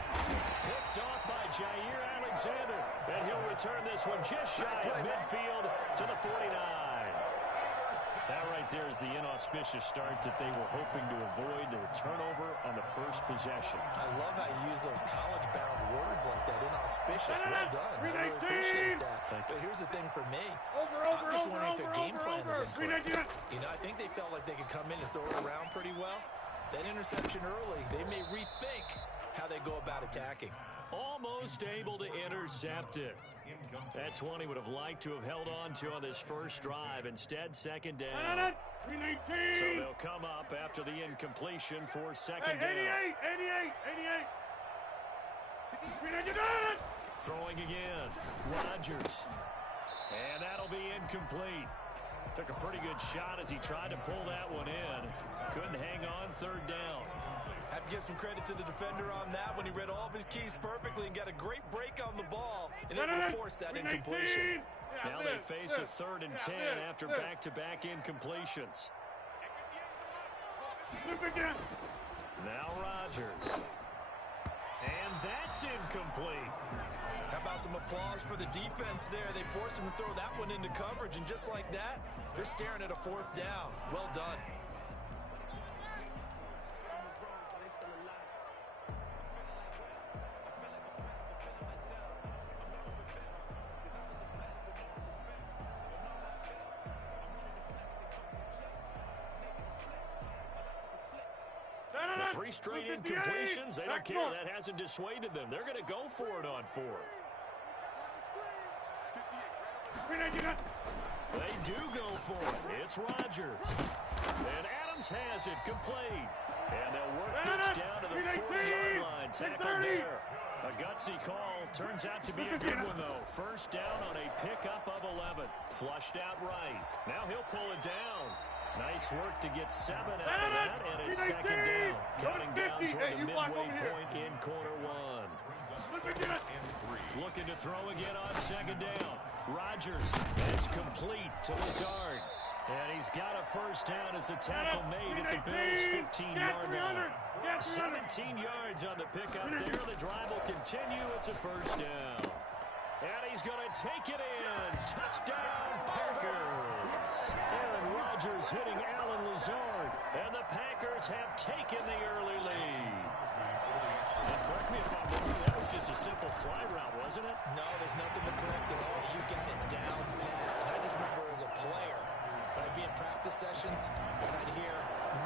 Picked off by Jair Alexander. And he'll return this one just shy of midfield to the 49. That right there is the inauspicious start that they were hoping to avoid, the turnover on the first possession. I love how you use those college-bound words like that, inauspicious. Well done. I really appreciate that. But here's the thing for me. I'm just wondering if their game plan is incorrect. You know, I think they felt like they could come in and throw it around pretty well. That interception early, they may rethink how they go about attacking. Almost able to intercept it. That's one he would have liked to have held on to on this first drive. Instead, 2nd down. So they'll come up after the incompletion for 2nd down. 88. Throwing again. Rodgers. And that'll be incomplete. Took a pretty good shot as he tried to pull that one in. Couldn't hang on 3rd down. Have to give some credit to the defender on that when he read all of his keys perfectly and got a great break on the ball and able to force that incompletion. Now they face a 3rd and 10 after back-to-back incompletions. Now Rodgers. And that's incomplete. How about some applause for the defense there? They forced him to throw that one into coverage, and just like that, they're staring at a 4th down. Well done. 3 straight incompletions. They don't care. That hasn't dissuaded them. They're going to go for it on 4th. They do go for it. It's Rodgers. And Adams has it complete. And they'll work this down to the 40-yard line. Tackled there. A gutsy call. Turns out to be a good one, though. First down on a pickup of 11. Flushed out right. Now he'll pull it down. Nice work to get 7 out of that, and it's second down. Counting down toward the midway point in quarter 1. Looking to throw again on second down. Rodgers, it's complete to Lazard. And he's got a first down as a tackle made at the Bills' 15-yard line. 17 yards on the pickup there. The drive will continue. It's a first down. And he's going to take it in. Touchdown, Packers. Aaron Rodgers hitting Alan Lazard. And the Packers have taken the early lead. And correct me if I'm wrong, that was just a simple fly route, wasn't it? No, there's nothing to correct at all. You got it down pat. And I just remember as a player, when I'd be in practice sessions, and I'd hear 9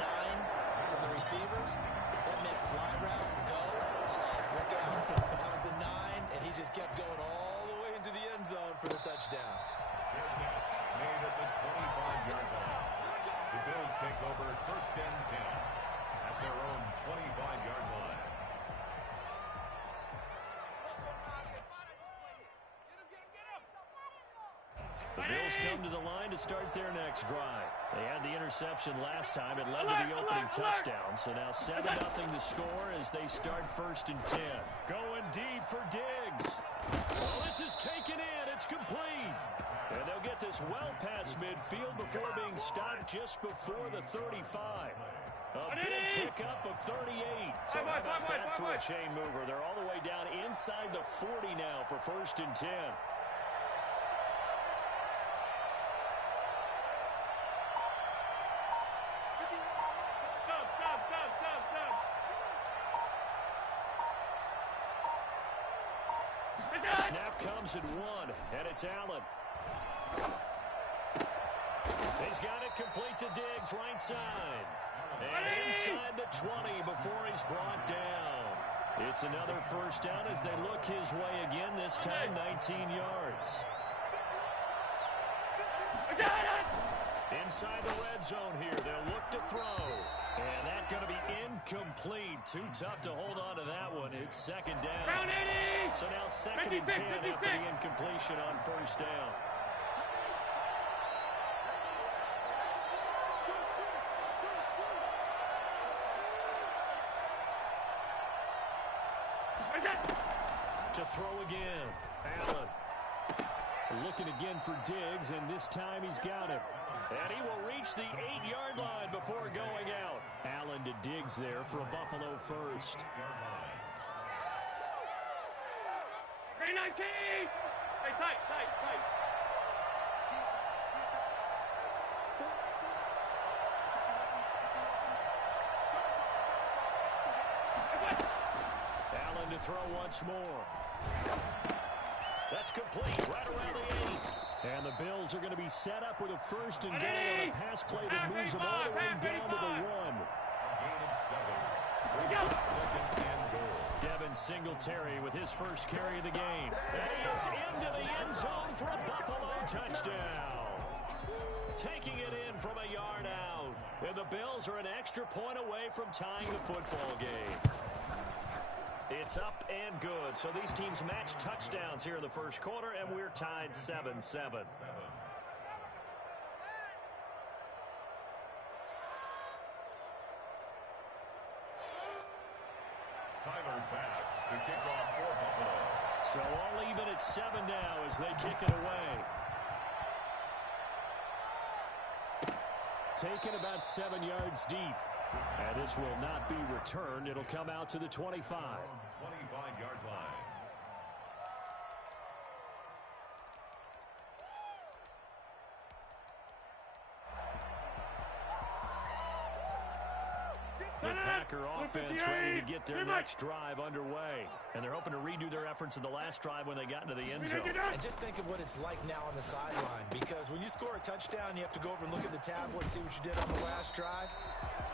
from the receivers, that meant fly route, go, look out. That was the 9, and he just kept going all the way into the end zone for the touchdown. Fair catch made at the 25-yard line. The Bills take over first and 10 at their own 25-yard line. The Bills come to the line to start their next drive. They had the interception last time. It led to the opening touchdown. So now 7-0 to score as they start first and 10. Going deep for Diggs. Well, this is taken in. It's complete. And they'll get this well past midfield before being stopped just before the 35. A big pickup of 38. So how about that for a chain mover? They're all the way down inside the 40 now for first and 10. Snap comes at 1, and it's Allen. He's got it complete to Diggs, right side. And inside the 20 before he's brought down. It's another first down as they look his way again, this time 19 yards. Inside the red zone here, they'll look to throw. And that's going to be incomplete. Too tough to hold on to that one. It's second down. So now second and 10 after the incompletion on first down. To throw again. Allen. Looking again for Diggs, and this time he's got him. And he will reach the 8-yard line before going out. Allen to Diggs there for a Buffalo first. Hey, 19! Hey, tight. Allen to throw once more. That's complete right around the 8. And the Bills are going to be set up with a first and goal on a pass play that moves them all the way down to the 1. Gain of 7. Second and goal. Devin Singletary with his first carry of the game. And he is into the end zone for a Buffalo touchdown. Taking it in from a yard out. And the Bills are an extra point away from tying the football game. It's up and good. So these teams match touchdowns here in the first quarter, and we're tied 7-7. Tyler Bass to kick off for Buffalo. So all even at 7 now as they kick it away. Taken about 7 yards deep. And this will not be returned. It'll come out to the 25. 25-yard line. The Packer offense ready to get their next drive underway. And they're hoping to redo their efforts in the last drive when they got into the end zone. And just think of what it's like now on the sideline, because when you score a touchdown, you have to go over and look at the tablet and see what you did on the last drive.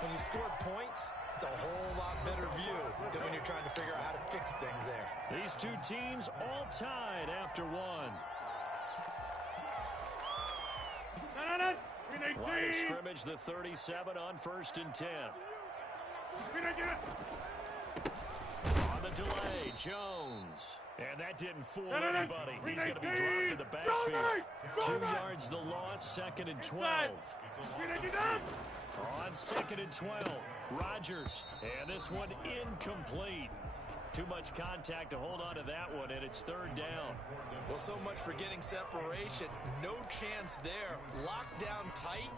When you scored points, It's a whole lot better view than when you're trying to figure out how to fix things there. These two teams all tied after one. Line of scrimmage, the 37 on 1st and 10. On the delay, Jones. And that didn't fool anybody. He's going to be dropped in the backfield. 2 yards the loss, 2nd and 12. On 2nd and 12, Rodgers. And this one incomplete. Too much contact to hold on to that one, and it's 3rd down. Well, so much for getting separation. No chance there. Locked down tight,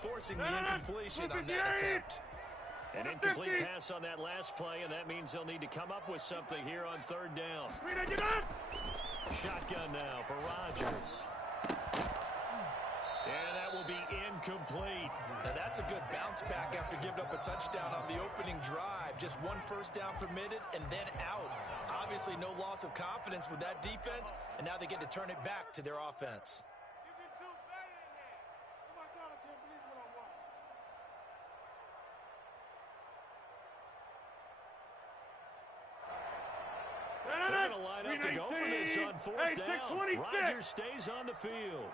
forcing the incompletion on that attempt. An incomplete pass on that last play, and that means they'll need to come up with something here on 3rd down. Shotgun now for Rodgers. And that will be incomplete. Now that's a good bounce back after giving up a touchdown on the opening drive. Just 1 first down permitted and then out. Obviously no loss of confidence with that defense, and now they get to turn it back to their offense. You can do better than that. Oh my God, I can't believe what I'm watching. They're going to line up to go for this on 4th down. Rodgers stays on the field.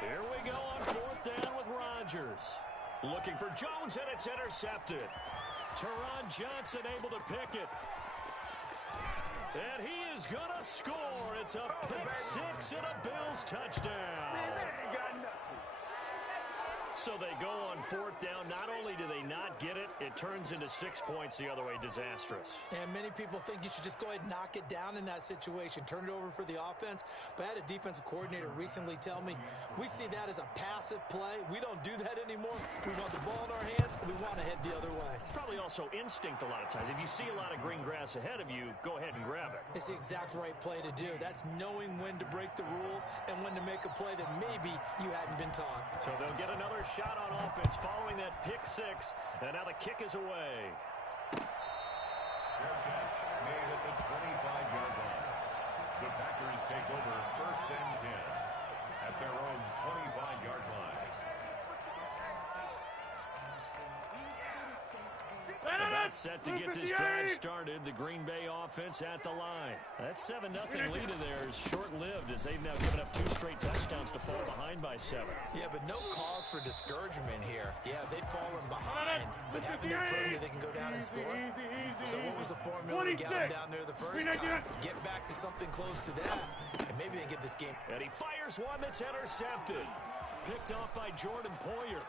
Here we go on 4th down with Rodgers. Looking for Jones, and it's intercepted. Teron Johnson able to pick it. And he is going to score. It's a pick 6 and a Bills touchdown. So they go on 4th down. Not only do they not get it, it turns into 6 points the other way. Disastrous. And many people think you should just go ahead and knock it down in that situation. Turn it over for the offense. But I had a defensive coordinator recently tell me, we see that as a passive play. We don't do that anymore. We want the ball in our hands, and we want to head the other way. Probably also instinct a lot of times. If you see a lot of green grass ahead of you, go ahead and grab it. It's the exact right play to do. That's knowing when to break the rules and when to make a play that maybe you hadn't been taught. So they'll get another shot on offense following that pick 6, and now the kick is away. Fair catch made at the 25-yard line. The Packers take over 1st and 10 at their own 25-yard line. That's set to get this drive started. The Green Bay offense at the line. That 7-0 lead of theirs short-lived as they've now given up 2 straight touchdowns to fall behind by 7. Yeah, but no cause for discouragement here. Yeah, they've fallen behind, but haven't they proven that they can go down and score? So what was the formula to get them down there the first time? Get back to something close to that, and maybe they can get this game. And he fires one that's intercepted. Picked off by Jordan Poyer.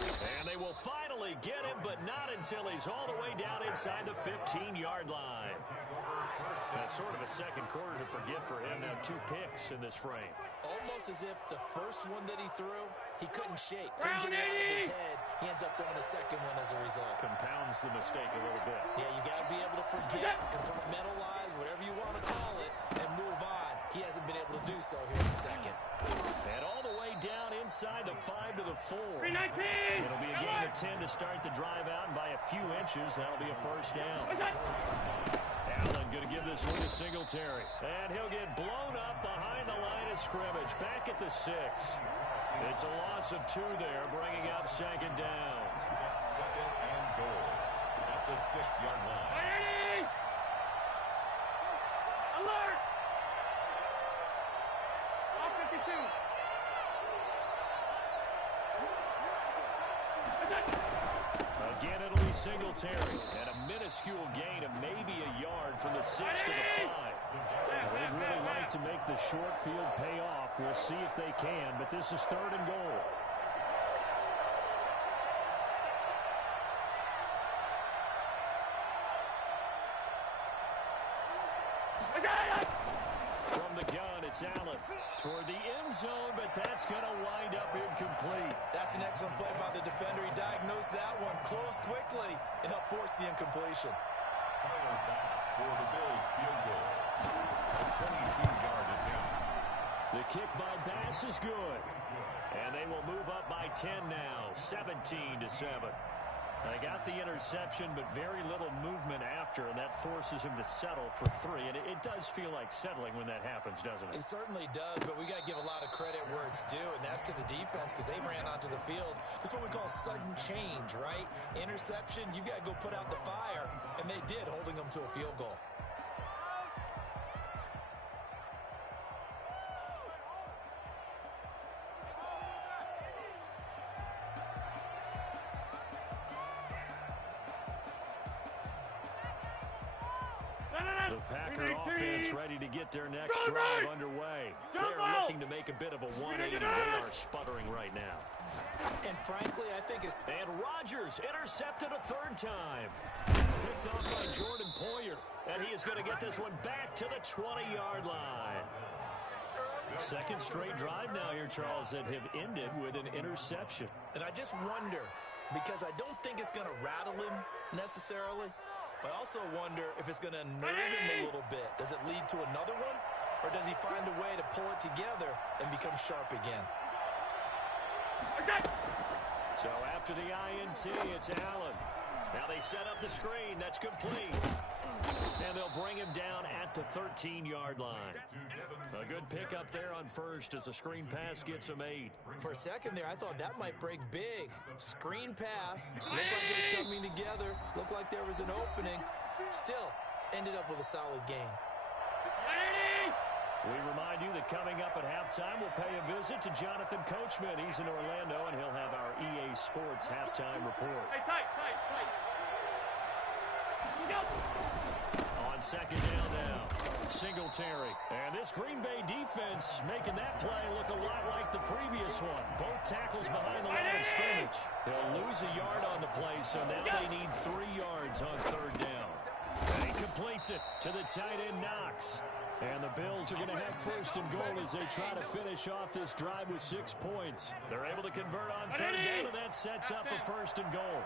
And they will finally get him, but not until he's all the way down inside the 15-yard line. That's sort of a second quarter to forget for him. Now 2 picks in this frame. Almost as if the first one that he threw, he couldn't shake, couldn't get it out of his head. He ends up throwing a second one as a result. Compounds the mistake a little bit. Yeah, you got to be able to forget, compartmentalize, whatever you want to call it, and move on. He hasn't been able to do so here in the second. And all the way down inside the 5 to the 4. 319! It'll be a gain of 10 to start the drive out, and by a few inches, that'll be a first down. Allen going to give this one to Singletary. And he'll get blown up behind the line of scrimmage. Back at the 6. It's a loss of 2 there, bringing up 2nd down. 2nd and goal at the 6-yard line. Miami! Alert! Off 52. Again, it'll be Singletary. And a minuscule gain of maybe a yard from the 6 to the 5. They'd really like to make the short field pay off. We'll see if they can, but this is 3rd and goal. From the gun, it's Allen toward the end zone, but that's going to wind up incomplete. That's an excellent play by the defender. He diagnosed that one, closed quickly, and helped force the incompletion. Tyler Bass for the Bills field goal. 22-yard attempt. The kick by Bass is good. And they will move up by 10 now, 17-7. They got the interception, but very little movement after, and that forces him to settle for 3. And it does feel like settling when that happens, doesn't it? It certainly does, but we got to give a lot of credit where it's due, and that's to the defense because they ran onto the field. This is what we call sudden change, right? Interception, you got to go put out the fire, and they did, holding them to a field goal. The Packer offense ready to get their next drive underway. They're looking to make a bit of a 180. They are sputtering right now. And frankly, I think it's... And Rodgers intercepted a 3rd time. Picked off by Jordan Poyer. And he is going to get this one back to the 20-yard line. Second straight drive now here, Charles, that have ended with an interception. And I just wonder, because I don't think it's going to rattle him necessarily, but I also wonder if it's going to nerve him a little bit. Does it lead to another one? Or does he find a way to pull it together and become sharp again? So after the INT, it's Allen. Now they set up the screen. That's complete. And they'll bring him down at the 13-yard line. A good pickup there on first as the screen pass gets him 8. For a second there, I thought that might break big. Screen pass. Looked like it was coming together. Looked like there was an opening. Still, ended up with a solid game. We remind you that coming up at halftime, we'll pay a visit to Jonathan Coachman. He's in Orlando, and he'll have our EA Sports halftime report. Hey, tight. On second down now, Singletary. And this Green Bay defense making that play look a lot like the previous one. Both tackles behind the line of scrimmage. They'll lose a yard on the play, so now they need 3 yards on 3rd down. And he completes it to the tight end, Knox. And the Bills are going to have 1st and goal as they try to finish off this drive with 6 points. They're able to convert on 3rd down, and that sets up a 1st and goal.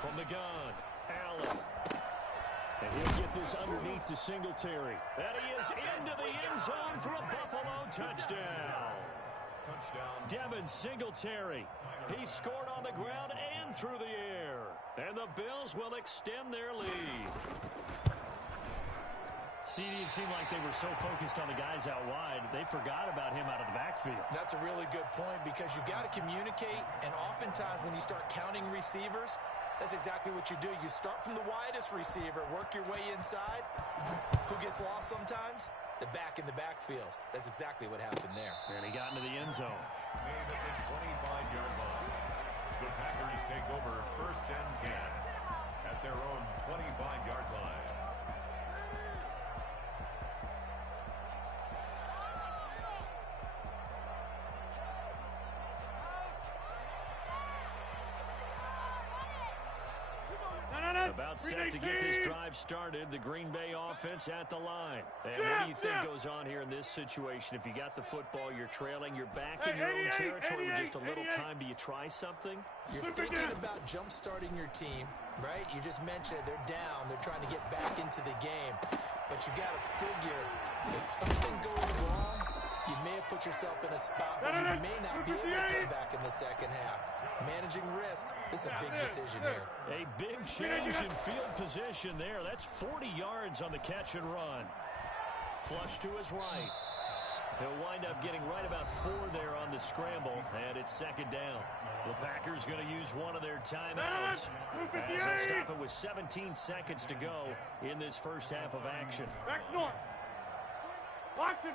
From the gun, Allen. And he'll get this underneath to Singletary. And he is into the end zone for a Buffalo touchdown. Devin Singletary. He scored on the ground and through the air. And the Bills will extend their lead. CD, it seemed like they were so focused on the guys out wide, they forgot about him out of the backfield. That's a really good point because you've got to communicate, and oftentimes when you start counting receivers, that's exactly what you do. You start from the widest receiver, work your way inside. Who gets lost sometimes? The back in the backfield. That's exactly what happened there. And he got into the end zone. Made at the 25-yard line. The Packers take over 1st and 10 at their own 25-yard line. About set to get this drive started. The Green Bay offense at the line. And what do you think goes on here in this situation? If you got the football, you're trailing, you're back in your own territory with just a little time. Do you try something? You're thinking about jump-starting your team, right? You just mentioned it. They're down. They're trying to get back into the game. But you got to figure if something goes wrong, you may have put yourself in a spot where you may not be able to come back in the second half. Managing risk, this is a big decision here. A big change in field position there. That's 40 yards on the catch and run. Flush to his right. He'll wind up getting right about 4 there on the scramble, and it's second down. The Packers going to use one of their timeouts as they'll stop it with 17 seconds to go in this first half of action. Back north. Box it.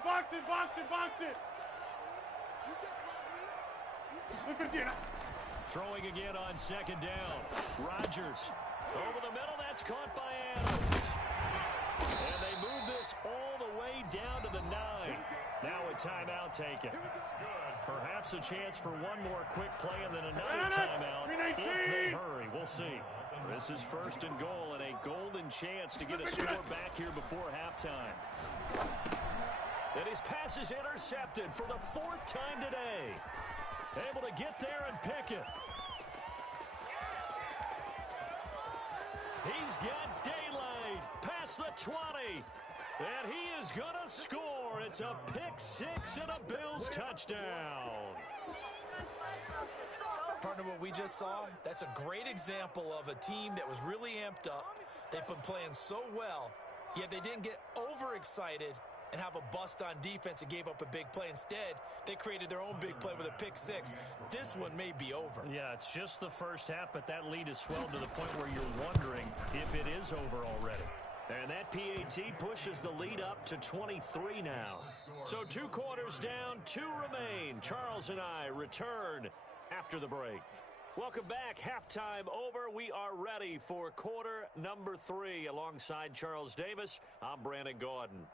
Look at you. Throwing again on second down. Rodgers over the middle. That's caught by Adams. And they move this all the way down to the 9. Now a timeout taken. Perhaps a chance for one more quick play and then another timeout if they hurry. We'll see. This is first and goal, and a golden chance to get a score back here before halftime. And his pass is intercepted for the 4th time today. Able to get there and pick it. He's got daylight past the 20. And he is going to score. It's a pick-6 and a Bills touchdown. Partner, what we just saw, that's a great example of a team that was really amped up. They've been playing so well, yet they didn't get overexcited and have a bust on defense and gave up a big play. Instead, they created their own big play with a pick-6. This one may be over. Yeah, it's just the first half, but that lead has swelled to the point where you're wondering if it is over already. And that PAT pushes the lead up to 23 now. So 2 quarters down, 2 remain. Charles and I return after the break. Welcome back. Halftime over. We are ready for quarter number 3. Alongside Charles Davis, I'm Brandon Gordon.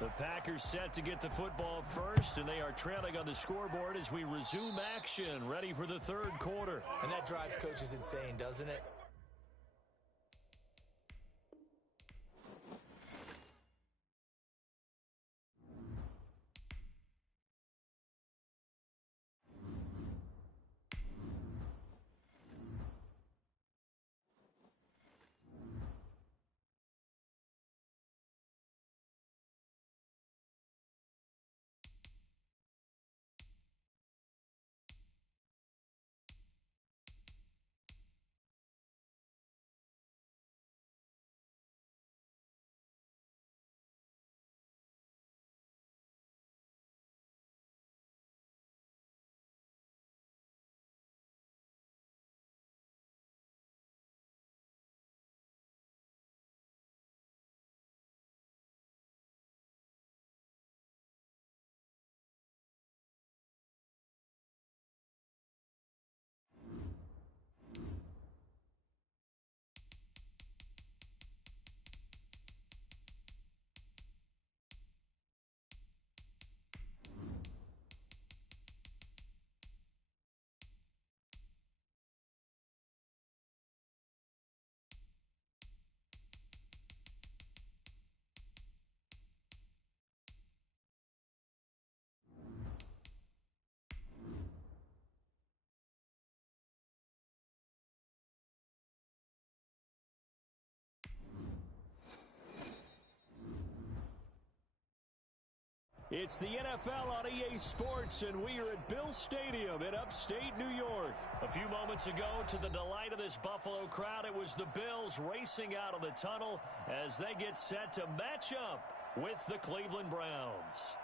The Packers set to get the football first, and they are trailing on the scoreboard as we resume action, ready for the 3rd quarter. And that drives coaches insane, doesn't it? It's the NFL on EA Sports, and we are at Bill Stadium in upstate New York. A few moments ago, to the delight of this Buffalo crowd, it was the Bills racing out of the tunnel as they get set to match up with the Cleveland Browns.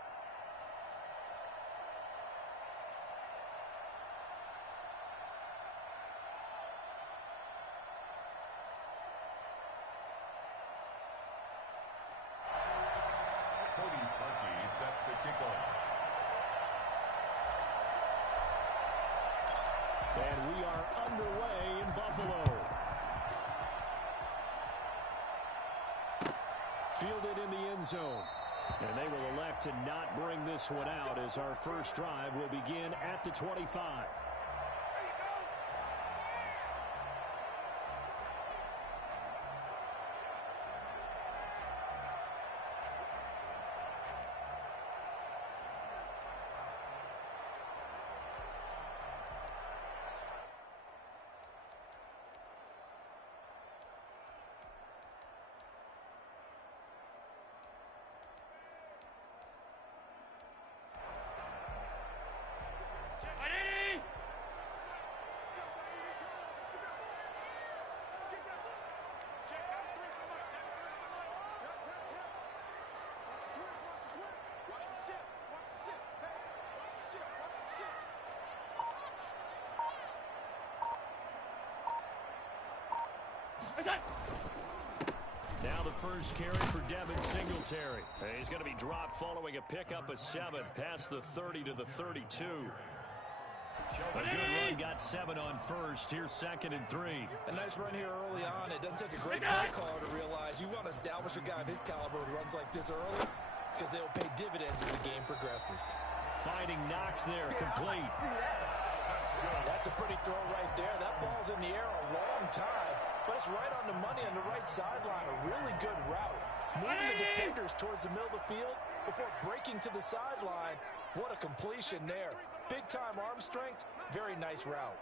And we are underway in Buffalo. Fielded in the end zone. And they will elect to not bring this one out as our first drive will begin at the 25. Now the first carry for Devin Singletary. He's going to be dropped following a pickup of 7 past the 30 to the 32. A good run, got 7 on first. Here's 2nd and 3. A nice run here early on. It doesn't take a great play caller to realize you want to establish a guy of his caliber with runs like this early because they'll pay dividends as the game progresses. Finding Knox there, complete. That's a pretty throw right there. That ball's in the air a long time, but it's right on the money on the right sideline. A really good route. Moving the defenders towards the middle of the field before breaking to the sideline. What a completion there. Big-time arm strength. Very nice route.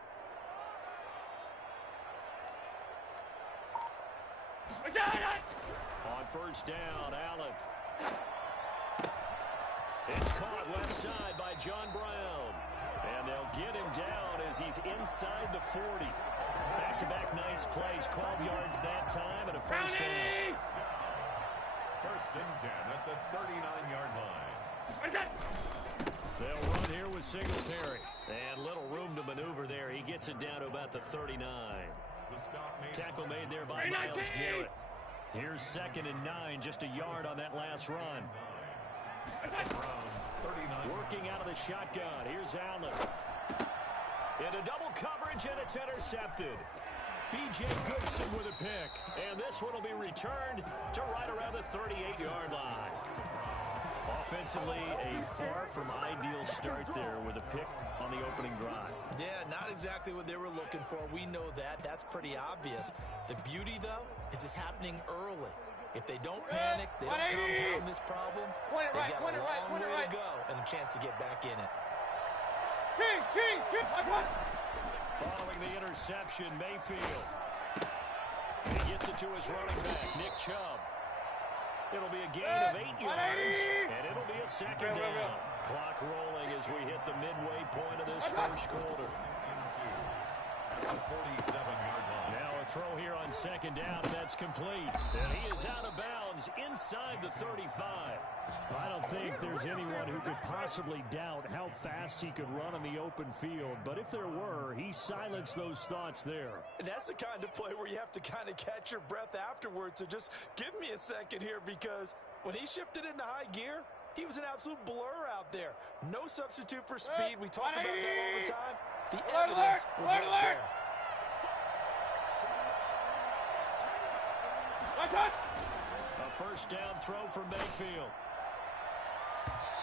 On first down, Allen. It's caught left side by John Brown. And they'll get him down as he's inside the 40. Back-to-back nice plays, 12 yards that time and a first down. 1st and 10 at the 39-yard line. They'll run here with Singletary. And little room to maneuver there. He gets it down to about the 39. Tackle made there by Myles Garrett. Here's 2nd and 9, just a yard on that last run. Working out of the shotgun. Here's Allen. Into double coverage, and it's intercepted. B.J. Goodson with a pick. And this one will be returned to right around the 38-yard line. Offensively, a far from ideal start there with a pick on the opening drive. Yeah, not exactly what they were looking for. We know that. That's pretty obvious. The beauty, though, is it's happening early. If they don't panic, they don't compound this problem, they got a long way to go and a chance to get back in it. Following the interception, Mayfield. He gets it to his running back, Nick Chubb. It'll be a gain of 8 yards, and it'll be a 2nd down. Clock rolling as we hit the midway point of this first quarter. 47-yard line. Now a throw here on 2nd down, and that's complete. And he is out of bounds inside the 35. I don't think there's anyone who could possibly doubt how fast he could run on the open field. But if there were, he silenced those thoughts there. And that's the kind of play where you have to kind of catch your breath afterwards. So just give me a second here, because when he shifted into high gear, he was an absolute blur out there. No substitute for speed. We talk about that all the time. The evidence was right there. A first down throw for Mayfield.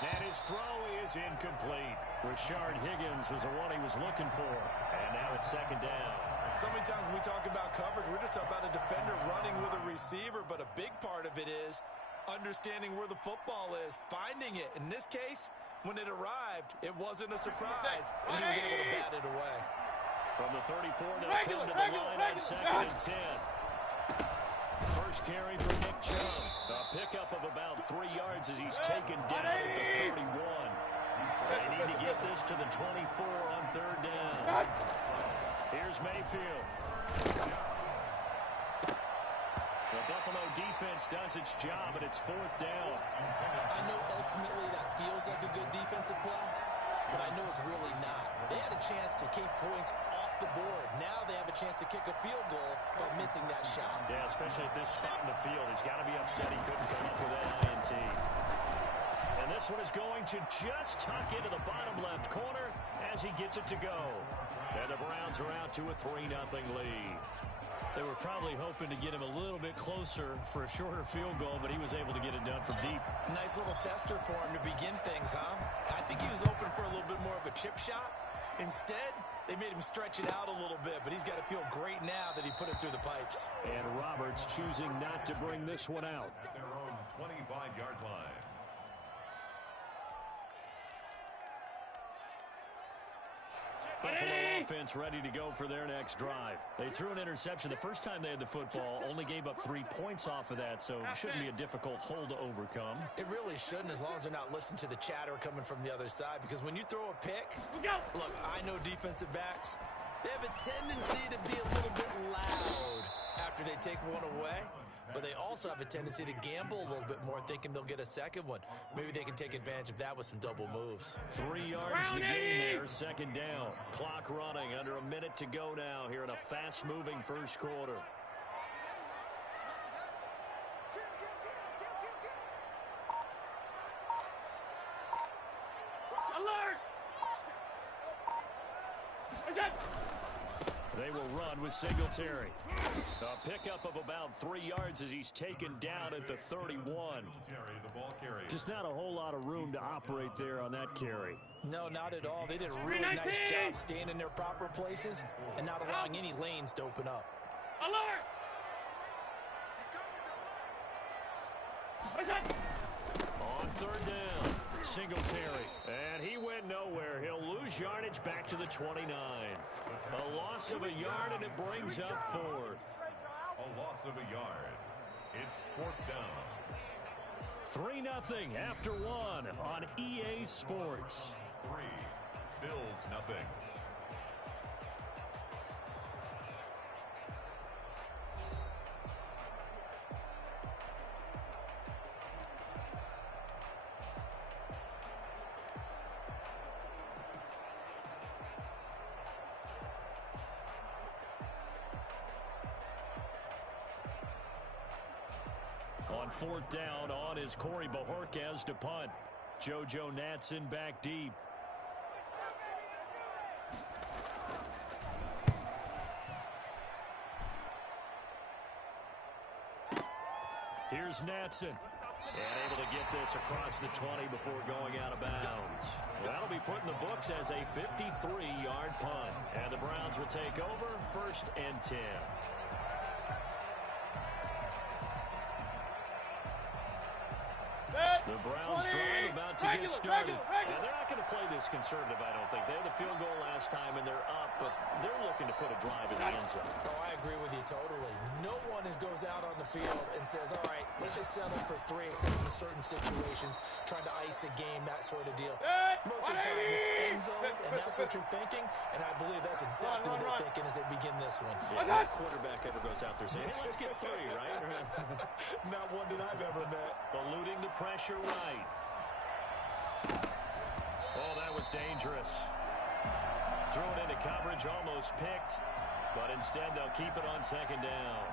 And his throw is incomplete. Rashard Higgins was the one he was looking for. And now it's 2nd down. So many times when we talk about coverage, we're just talking about a defender running with a receiver, but a big part of it is understanding where the football is, finding it. In this case, when it arrived, it wasn't a surprise, and he was able to bat it away. From the 34, they'll come to the line on 2nd and 10. First carry for Nick Chubb. A pickup of about 3 yards as he's taken down at the 31. They need to get this to the 24 on 3rd down. Here's Mayfield. The Buffalo defense does its job, and it's 4th down. I know ultimately that feels like a good defensive play, but I know it's really not. They had a chance to keep points off the board. Now they have a chance to kick a field goal by missing that shot. Yeah, especially at this spot in the field. He's got to be upset he couldn't come up with that INT. And this one is going to just tuck into the bottom left corner as he gets it to go. And the Browns are out to a 3-0 lead. They were probably hoping to get him a little bit closer for a shorter field goal, but he was able to get it done from deep. Nice little tester for him to begin things, huh? I think he was open for a little bit more of a chip shot. Instead, they made him stretch it out a little bit, but he's got to feel great now that he put it through the pipes. And Roberts choosing not to bring this one out. At their own 25-yard line. Buffalo offense ready to go for their next drive. They threw an interception the first time they had the football, only gave up 3 points off of that, so it shouldn't be a difficult hole to overcome. It really shouldn't, as long as they're not listening to the chatter coming from the other side, because when you throw a pick, look, I know defensive backs, they have a tendency to be a little bit loud after they take one away, but they also have a tendency to gamble a little bit more, thinking they'll get a second one. Maybe they can take advantage of that with some double moves. 3 yards the game there, 2nd down. Clock running, under a minute to go now here in a fast-moving first quarter. with Singletary. A pickup of about 3 yards as he's taken down at the 31. Singletary, the ball carrier. Just not a whole lot of room to operate there on that carry. No, not at all. They did a really nice job staying in their proper places and not allowing any lanes to open up. Alert! On third down, Singletary. And he went nowhere. He'll lose yardage back to the 29. A loss of a yard, and it brings up fourth. A loss of a yard. It's fourth down. 3-0 after one on EA Sports. 3. Bills nothing. On fourth down, on is Corey Bojorquez to punt. JoJo Natson back deep. Here's Natson. And able to get this across the 20 before going out of bounds. That'll be put in the books as a 53-yard punt. And the Browns will take over, 1st and 10. The Browns drive about to get started. And they're not going to play this conservative, I don't think. They had the field goal last time, and they're up, but they're looking to put a drive in the end zone. Oh, I agree with you totally. No one goes out on the field and says, all right, let's just settle for 3, except in certain situations, trying to ice a game, that sort of deal. Most of the time, it's end zone, and that's what you're thinking, and I believe that's exactly what they're thinking as they begin this one. Yeah, no quarterback ever goes out there saying, hey, let's get 3, right? Not one that I've ever met. Eluding the pressure right. Oh, that was dangerous. Threw it into coverage, almost picked, but instead they'll keep it on 2nd down.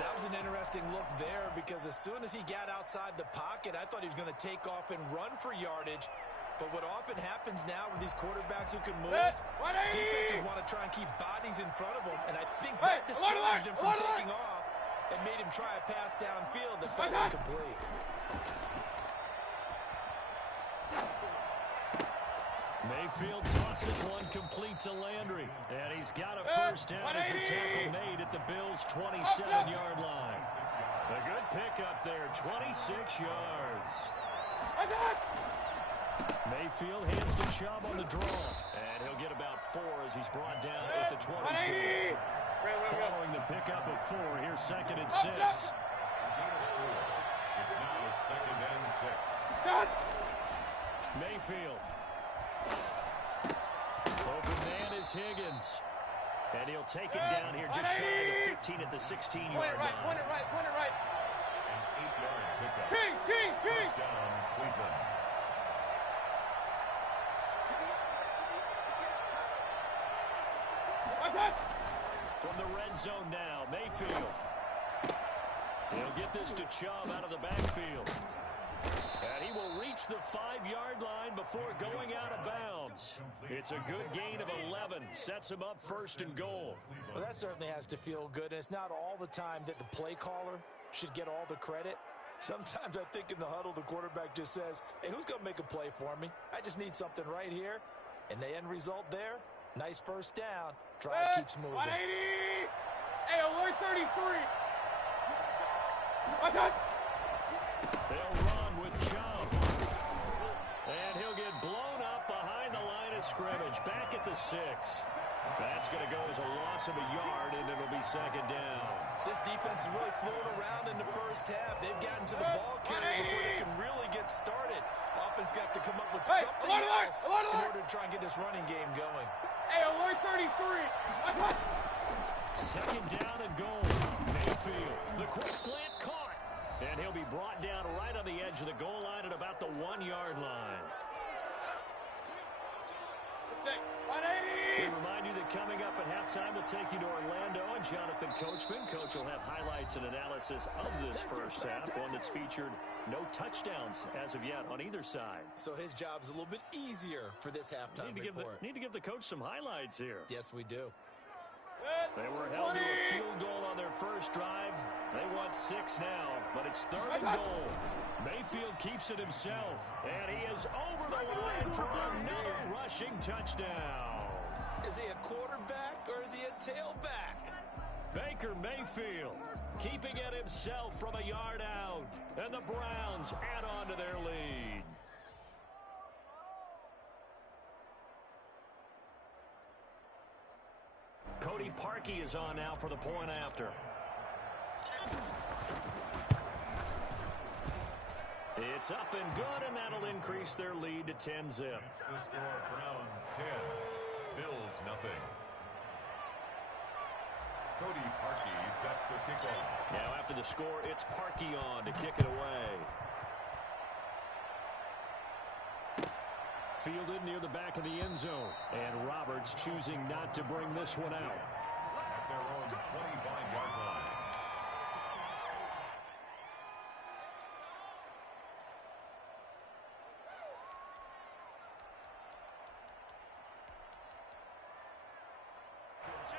That was an interesting look there because as soon as he got outside the pocket, I thought he was going to take off and run for yardage. But what often happens now with these quarterbacks who can move, defenses want to try and keep bodies in front of them, and I think that discouraged him from taking off and made him try a pass downfield that felt incomplete. Mayfield tosses one complete to Landry. And he's got a 1st down as a tackle made at the Bills' 27-yard line. A good pickup there, 26 yards. Mayfield hands to Chubb on the draw. And he'll get about 4 as he's brought down at the 24. Following the pickup of 4, here's 2nd and 6. It's now 2nd and 6. Mayfield. Open man is Higgins. And he'll take it down here just shy of the 15 at the 16-yard line. Point it right. An 8-yard pickup. King. First down, Cleveland. From the red zone now, Mayfield. He'll get this to Chubb out of the backfield. And he will reach the 5-yard line before going out of bounds. It's a good gain of 11. Sets him up 1st and goal. Well, that certainly has to feel good, and it's not all the time that the play caller should get all the credit. Sometimes I think in the huddle, the quarterback just says, hey, who's going to make a play for me? I just need something right here. And the end result there, nice 1st down. Drive keeps moving. 180! Hey, alert 33! They'll run with Chubb. And he'll get blown up behind the line of scrimmage. Back at the 6. That's going to go as a loss of a yard, and it'll be 2nd down. This defense is really flown around in the 1st half. They've gotten to the ball carrier before they can really get started. Offense got to come up with something else in order to try and get this running game going. Hey, alert 33! 2nd down and goal. Mayfield. The quick slant caught. And he'll be brought down right on the edge of the goal line at about the 1-yard line. We remind you that coming up at halftime, we'll take you to Orlando and Jonathan Coachman. Coach will have highlights and analysis of this 1st half, one that's featured no touchdowns as of yet on either side. So his job's a little bit easier for this halftime report. Need to give the coach some highlights here. Yes, we do. They were held to a field goal on their first drive. They want 6 now, but it's 3rd and goal. Mayfield keeps it himself, and he is over the line for another rushing touchdown. Is he a quarterback or is he a tailback? Baker Mayfield keeping it himself from a yard out, and the Browns add on to their lead. Cody Parkey is on now for the point after. It's up and good, and that'll increase their lead to 10-zip. The score, Browns 10, Bills nothing. Cody Parkey set to kick off. Now after the score, it's Parkey on to kick it away. Fielded near the back of the end zone. And Roberts choosing not to bring this one out. At their own 25-yard line.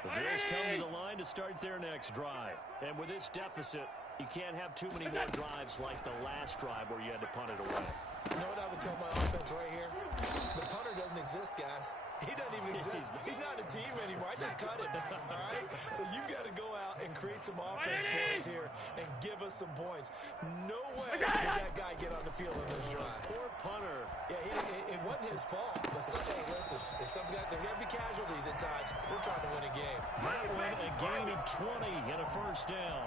The Bills come to the line to start their next drive. And with this deficit, you can't have too many more drives like the last drive where you had to punt it away. You know what I would tell my offense right here? The punter doesn't exist, guys. He doesn't even exist. He's not a team anymore. I just cut it, all right? So you've got to go out and create some offense for us here and give us some points. No way does that guy get on the field on this drive. Poor punter. Yeah, it wasn't his fault. But hey, listen, if there got to be casualties at times, we're trying to win a game. That one, a gain of 20 and a first down.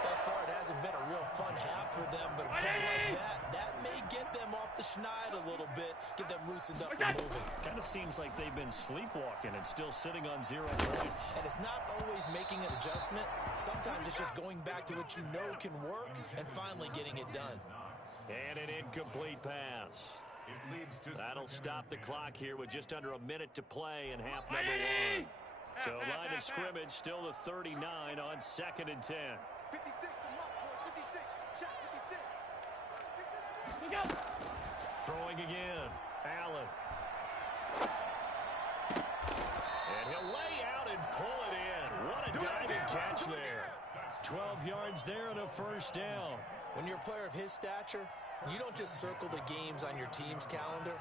Thus far, it hasn't been a real fun half for them, but a play like that may get them off the schneid a little bit, get them loosened up and moving. Kind of seems like they've been sleepwalking and still sitting on 0 points. And it's not always making an adjustment. Sometimes it's just going back to what you know can work and finally getting it done. And an incomplete pass. It leads to That'll stop the clock here with just under a minute to play in half number 1. So line of scrimmage still the 39 on 2nd and 10. 56, come on, boy, 56, shot 56. Throwing again. Allen. And he'll lay out and pull it in. What a diving catch there. 12 yards there and a first down. When you're a player of his stature, you don't just circle the games on your team's calendar.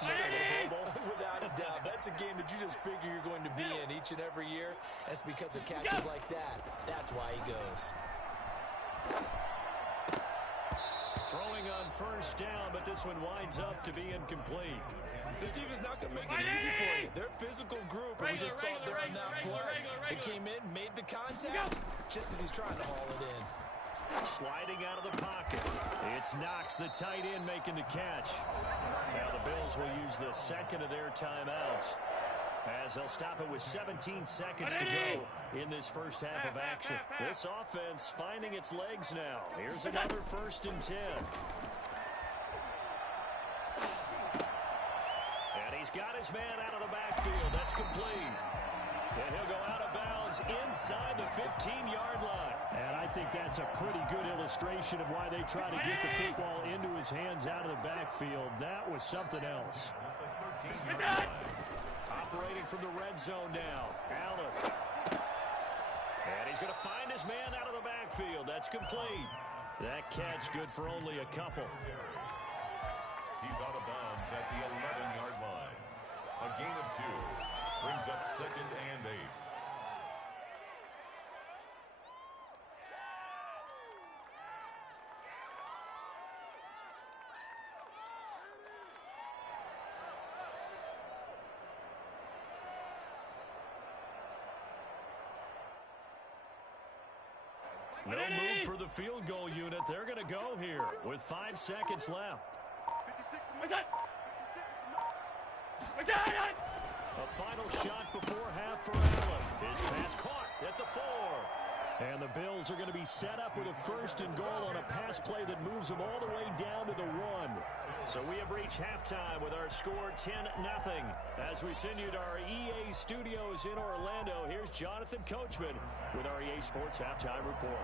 Without a doubt. That's a game that you just figure you're going to be in each and every year. And it's because of catches like that. That's why he goes. Throwing on first down, but this one winds up to be incomplete. This defense is not going to make it easy for you. They're a physical group, and we just saw it there on that play. They came in, made the contact, just as he's trying to haul it in. Sliding out of the pocket. It's Knox, the tight end, making the catch. Now the Bills will use the second of their timeouts as they'll stop it with 17 seconds to go in this first half of action. This offense finding its legs now. Here's another 1st and 10. And he's got his man out of the backfield. That's complete. And he'll go out of bounds inside the 15-yard line. And I think that's a pretty good illustration of why they try to get the football into his hands out of the backfield. That was something else. Operating from the red zone now. Allen. And he's going to find his man out of the backfield. That's complete. That catch good for only a couple. He's out of bounds at the 11-yard line. A gain of 2 brings up 2nd and 8. No move for the field goal unit. They're going to go here with 5 seconds left. A final shot before half for Allen. His pass caught at the 4. And the Bills are going to be set up with a 1st and goal on a pass play that moves them all the way down to the 1. So we have reached halftime with our score 10-0. As we send you to our EA studios in Orlando, here's Jonathan Coachman with our EA Sports Halftime Report.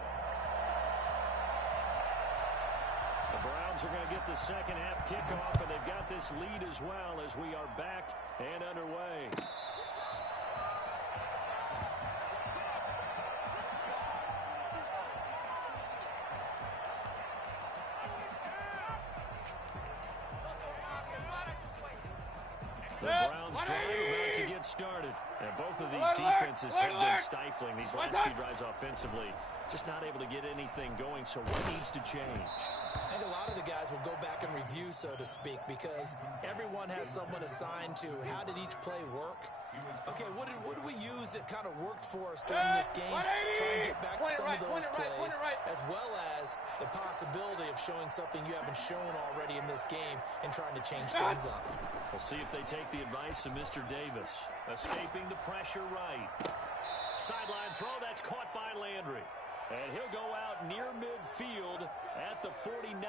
The Browns are going to get the second half kickoff, and they've got this lead as well as we are back and underway. The Browns drive about to get started. And both of these defenses have been stifling these last few drives offensively. Just not able to get anything going, so what needs to change? I think a lot of the guys will go back and review, so to speak, because everyone has someone assigned to how did each play work. Okay, what did we use that kind of worked for us during this game? Try and get back to some of those plays, as well as the possibility of showing something you haven't shown already in this game and trying to change things up. We'll see if they take the advice of Mr. Davis. Escaping the pressure right. Sideline throw, that's caught by Landry. And he'll go out near midfield at the 49.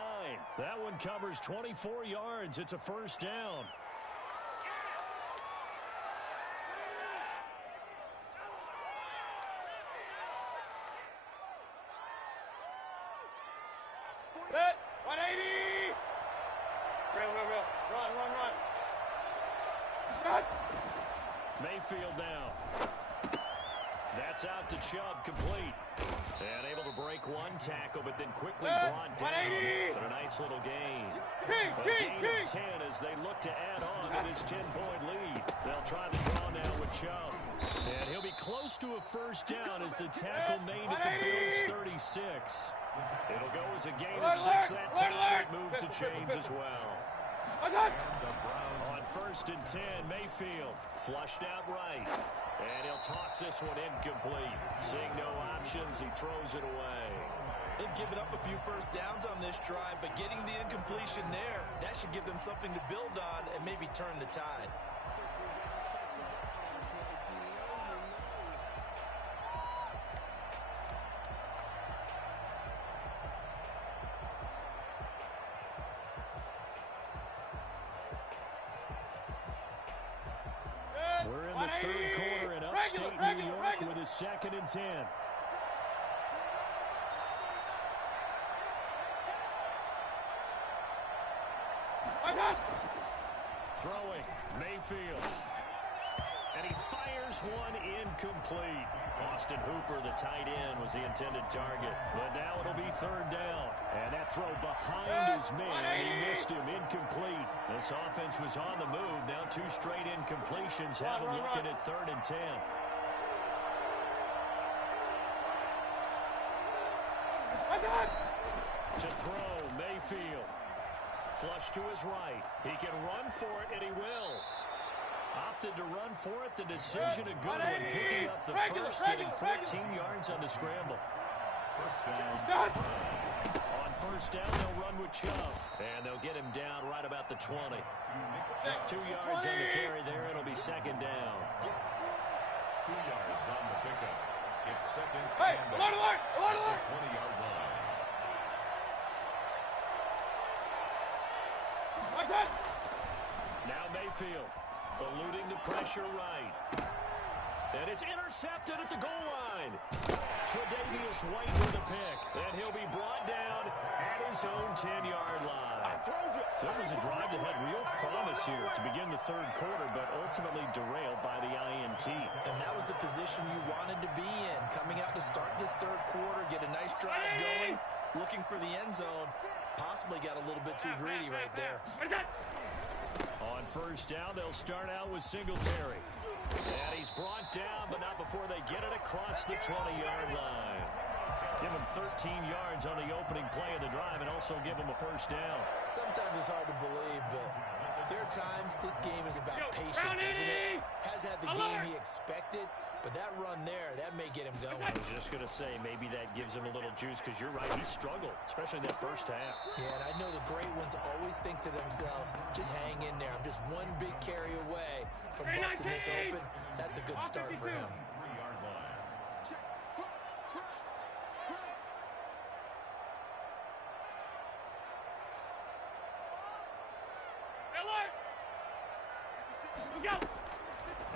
That one covers 24 yards. It's a first down. Set. 180. Real. Run. Set. Mayfield down. That's out to Chubb, complete. And able to break one tackle, but then quickly brought down. But a nice little gain. A gain of 10 as they look to add on to this 10-point lead. They'll try the draw now with Chubb. And he'll be close to a first down as the tackle made at the Bills' 36. It'll go as a gain of 6 that time. It moves the chains as well. On first and 10, Mayfield flushed out right. And he'll toss this one incomplete. Seeing no options, he throws it away. They've given up a few first downs on this drive, but getting the incompletion there, that should give them something to build on and maybe turn the tide. We're in the third quarter in upstate New York with a 2nd and 10. Throwing, Mayfield. And he fires one incomplete. Austin Hooper, the tight end, was the intended target. But now it'll be 3rd down. And that throw behind his man, and he missed him, incomplete. This offense was on the move. Now 2 straight incompletions have them looking at 3rd and 10. To throw, Mayfield. Flush to his right. He can run for it, and he will. Opted to run for it. The decision a good one. Picking up the first, getting 14 yards on the scramble. On first down, they'll run with Chubb. And they'll get him down right about the 20. 2 yards on the carry there. It'll be 2nd down. 2 yards on the pickup. It's 2nd Hey, and alert! at the 20-yard line. Now Mayfield eluding the pressure right. And it's intercepted at the goal line. Tre'Davious White with a pick. And he'll be brought down at his own 10-yard line. So it was a drive that had real promise here to begin the 3rd quarter, but ultimately derailed by the INT. And that was the position you wanted to be in. Coming out to start this 3rd quarter, get a nice drive going, looking for the end zone. Possibly got a little bit too greedy right there. On first down, they'll start out with Singletary. And he's brought down, but not before they get it across the 20-yard line. Give him 13 yards on the opening play of the drive and also give him a first down. Sometimes it's hard to believe, but there are times this game is about patience, isn't it? Has had the game he expected, but that run there, that may get him going. I was just going to say, maybe that gives him a little juice because you're right, he struggled, especially in that first half. Yeah, and I know the great ones always think to themselves, just hang in there. I'm just one big carry away from busting this open. That's a good start for him. 3-yard line.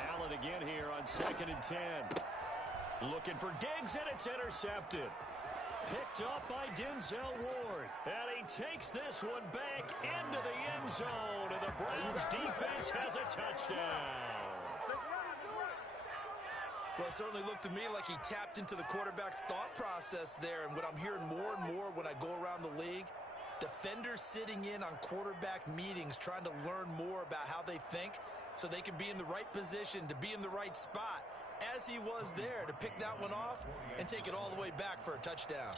Allen again here on 2nd and 10. Looking for Diggs, and it's intercepted. Picked up by Denzel Ward. And he takes this one back into the end zone. And the Browns defense has a touchdown. Well, it certainly looked to me like he tapped into the quarterback's thought process there. And what I'm hearing more and more when I go around the league, defenders sitting in on quarterback meetings trying to learn more about how they think. so they can be in the right position to be in the right spot, as he was there to pick that one off and take it all the way back for a touchdown.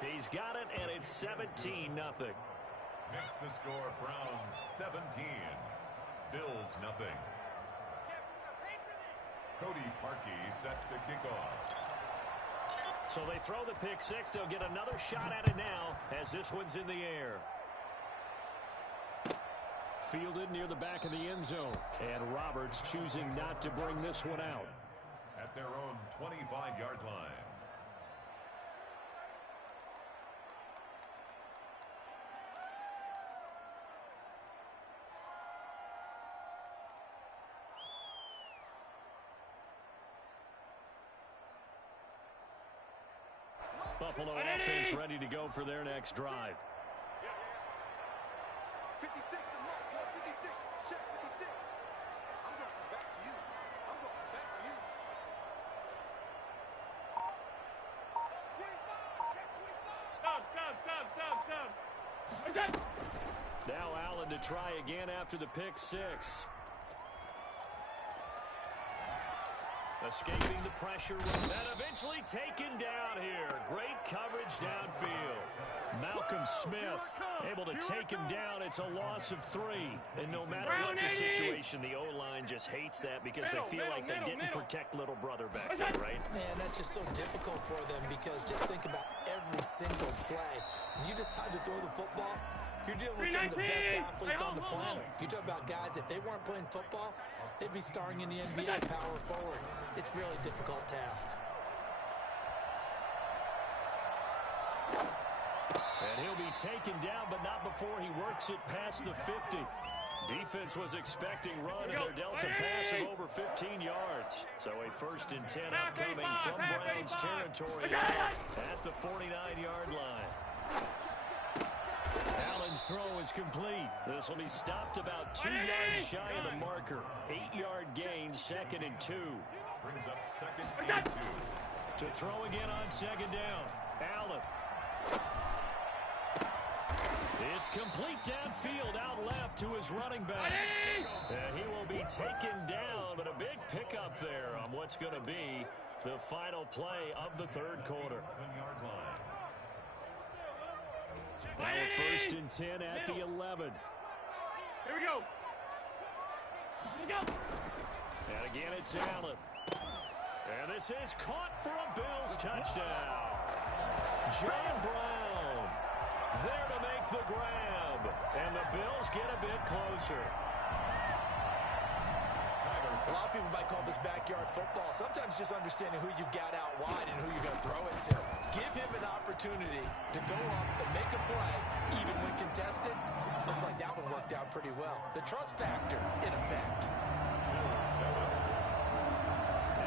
He's got it, and it's 17-0. Makes the score Browns 17, Bills nothing. Cody Parkey set to kick off. So they throw the pick six. They'll get another shot at it now as this one's in the air. Fielded near the back of the end zone. And Roberts choosing not to bring this one out. At their own 25-yard line. Buffalo offense ready to go for their next drive. 56, the mark, 56, check 56. I'm going to come back to you. I'm going to come back to you. 25, check 25. Stop. Now Allen to try again after the pick six. Escaping the pressure and eventually taken down here. Great coverage downfield. Malcolm Smith able to take him down. It's a loss of 3. And no matter what the situation, the O-line just hates that because they feel like they didn't protect little brother back there, right? Man, that's just so difficult for them because just think about every single play. When you decide to throw the football, you're dealing with some of the best athletes on the planet. You talk about guys, if they weren't playing football, they'd be starring in the NBA power forward. It's a really difficult task. And he'll be taken down, but not before he works it past the 50. Defense was expecting run, and their Delta pass of over 15 yards. So a 1st and 10 upcoming from Browns territory at the 49-yard line. Allen's throw is complete. This will be stopped about 2 yards shy of the marker. 8-yard gain, 2nd and 2. Brings up 2nd and 2. To throw again on 2nd down. Allen. It's complete downfield, out left to his running back. And he will be taken down, but a big pickup there on what's going to be the final play of the 3rd quarter. 1-yard line. Now a 1st and 10 at the 11. Here we go. And again, it's Allen. And this is caught for a Bills touchdown. John Brown there to make the grab. And the Bills get a bit closer. A lot of people might call this backyard football. Sometimes just understanding who you've got out wide and who you're going to throw it to. Give him an opportunity to go up and make a play, even when contested. Looks like that one worked out pretty well. The trust factor in effect.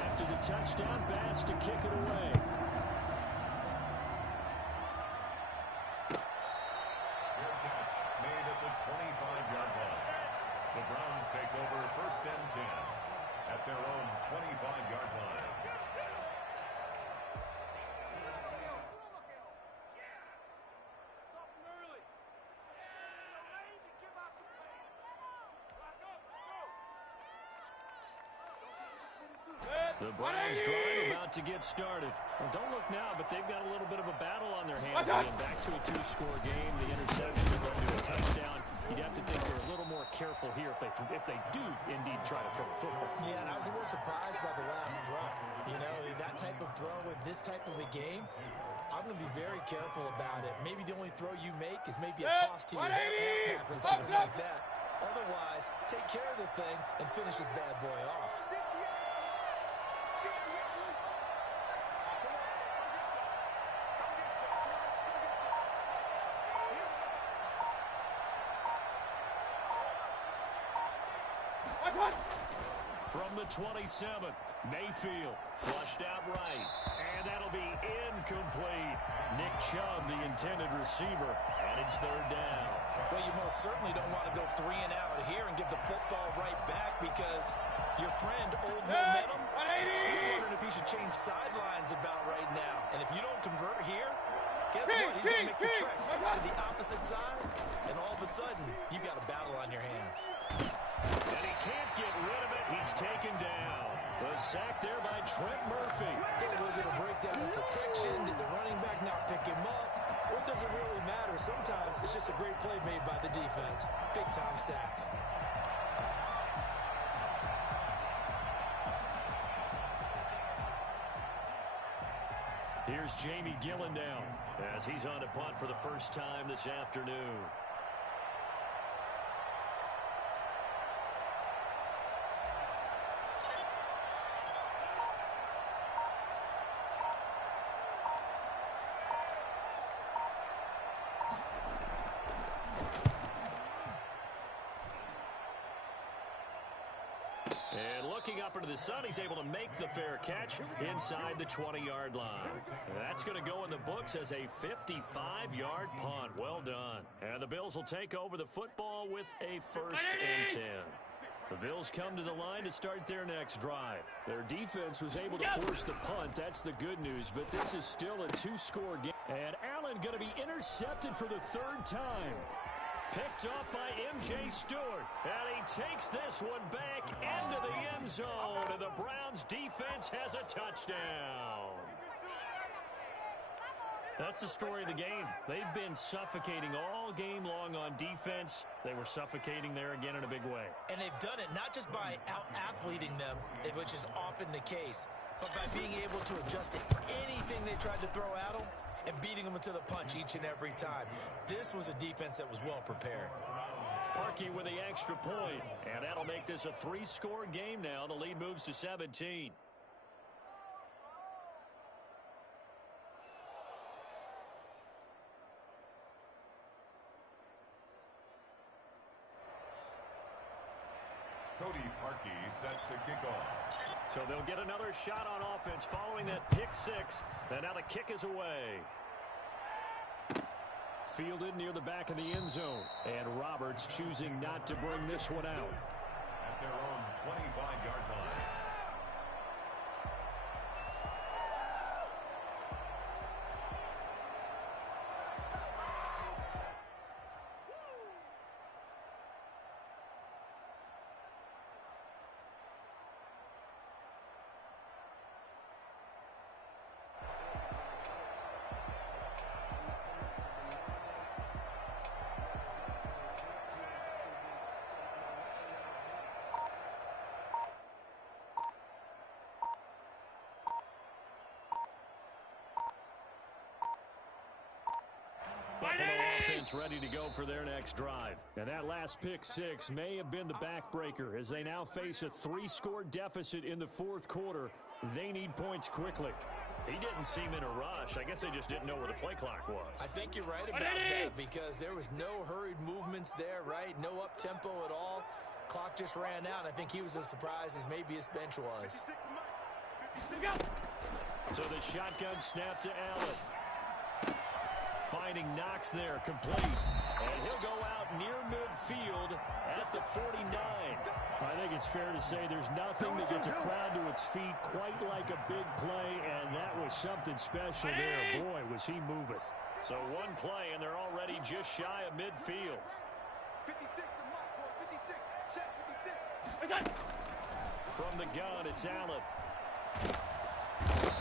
After the touchdown, Bass to kick it away. Fair catch made at the 25-yard line. The Browns take over 1st and 10 at their own 25-yard line. The Browns drive about to get started. Well, don't look now, but they've got a little bit of a battle on their hands again. Back to a 2-score game. The interception led to a touchdown. You'd have to think they're a little more careful here if they do indeed try to throw a football. Yeah, and I was a little surprised by the last throw. You know, that type of throw with this type of a game, I'm going to be very careful about it. Maybe the only throw you make is maybe a toss to your halfback or something like that. Otherwise, take care of the thing and finish this bad boy off. From the 27, Mayfield flushed out right, and that'll be incomplete. Nick Chubb, the intended receiver, and it's 3rd down. Well, you most certainly don't want to go 3 and out here and give the football right back because your friend, Old Momentum, he's wondering if he should change sidelines about right now. And if you don't convert here, Guess what? He's going to make the trek to the opposite side, and all of a sudden, you got a battle on your hands. And he can't get rid of it. He's taken down. The sack there by Trent Murphy. Was it a breakdown of protection? Did the running back not pick him up? What does it really matter? Sometimes it's just a great play made by the defense. Big-time sack. Here's Jamie Gillen down as he's on to punt for the first time this afternoon. And looking up into the sun, he's able to make the fair catch inside the 20-yard line. That's going to go in the books as a 55-yard punt. Well done. And the Bills will take over the football with a 1st and 10. The Bills come to the line to start their next drive. Their defense was able to force the punt. That's the good news, but this is still a 2-score game. And Allen going to be intercepted for the 3rd time. Picked up by M.J. Stewart, and he takes this one back into the end zone, and the Browns defense has a touchdown. That's the story of the game. They've been suffocating all game long on defense. They were suffocating there again in a big way. And they've done it not just by out-athleting them, which is often the case, but by being able to adjust to anything they tried to throw at them and beating them into the punch each and every time. This was a defense that was well prepared. Parkey with the extra point, and that'll make this a 3-score game now. The lead moves to 17. Cody Parkey set to kick off. So they'll get another shot on offense following that pick 6. And now the kick is away. Fielded near the back of the end zone. And Roberts choosing not to bring this one out. At their own 25-yard line. Buffalo offense ready to go for their next drive. And that last pick 6 may have been the backbreaker as they now face a 3-score deficit in the 4th quarter. They need points quickly. He didn't seem in a rush. I guess they just didn't know where the play clock was. I think you're right about that because there was no hurried movements there, right? No up-tempo at all. Clock just ran out. I think he was as surprised as maybe his bench was. So the shotgun snap to Allen. Finding Knox there, complete. And he'll go out near midfield at the 49. I think it's fair to say there's nothing that gets a crowd to its feet quite like a big play, and that was something special there. Boy, was he moving. So one play, and they're already just shy of midfield. 56 to Mike, boys. 56. Check 56. From the gun, it's Allen.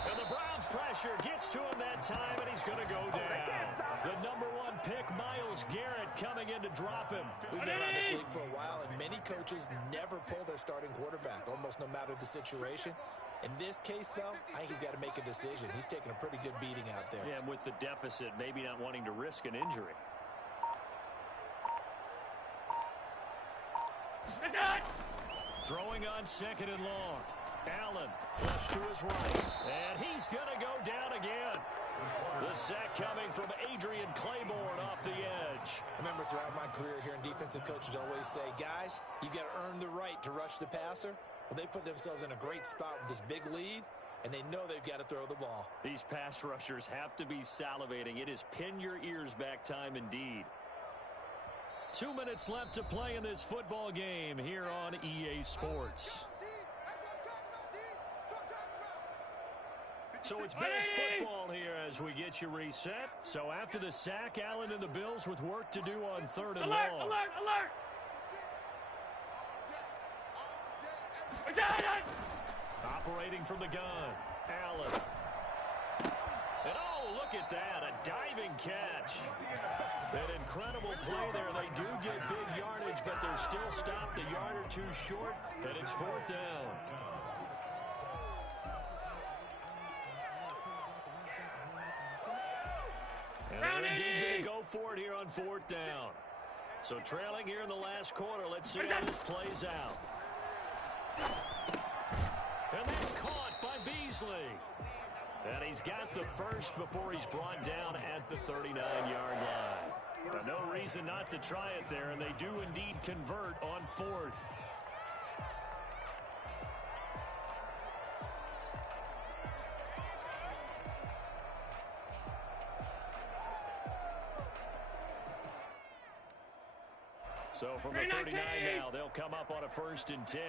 And the Browns pressure gets to him that time, and he's going to go down. The number 1 pick, Myles Garrett, coming in to drop him. We've been around this league for a while, and many coaches never pull their starting quarterback, almost no matter the situation. In this case, though, I think he's got to make a decision. He's taking a pretty good beating out there. Yeah, and with the deficit, maybe not wanting to risk an injury. Throwing on 2nd and long. Allen, flush to his right, and he's going to go down again. The sack coming from Adrian Claiborne off the edge. I remember throughout my career here in defensive coaches always say, guys, you got to earn the right to rush the passer. Well, they put themselves in a great spot with this big lead, and they know they've got to throw the ball. These pass rushers have to be salivating. It is pin your ears back time indeed. 2 minutes left to play in this football game here on EA Sports. So it's Bills football here as we get you reset. So after the sack, Allen and the Bills with work to do on 3rd and Alert, long. alert, alert! Operating from the gun, Allen. And oh, look at that, a diving catch. An incredible play there. They do get big yardage, but they're still stopped a yard or two short, and it's 4th down. And they're indeed going to go for it here on 4th down. So trailing here in the last quarter. Let's see how this plays out. And that's caught by Beasley. And he's got the first before he's brought down at the 39-yard line. But no reason not to try it there, and they do indeed convert on 4th. So from the 39 now, they'll come up on a 1st and 10.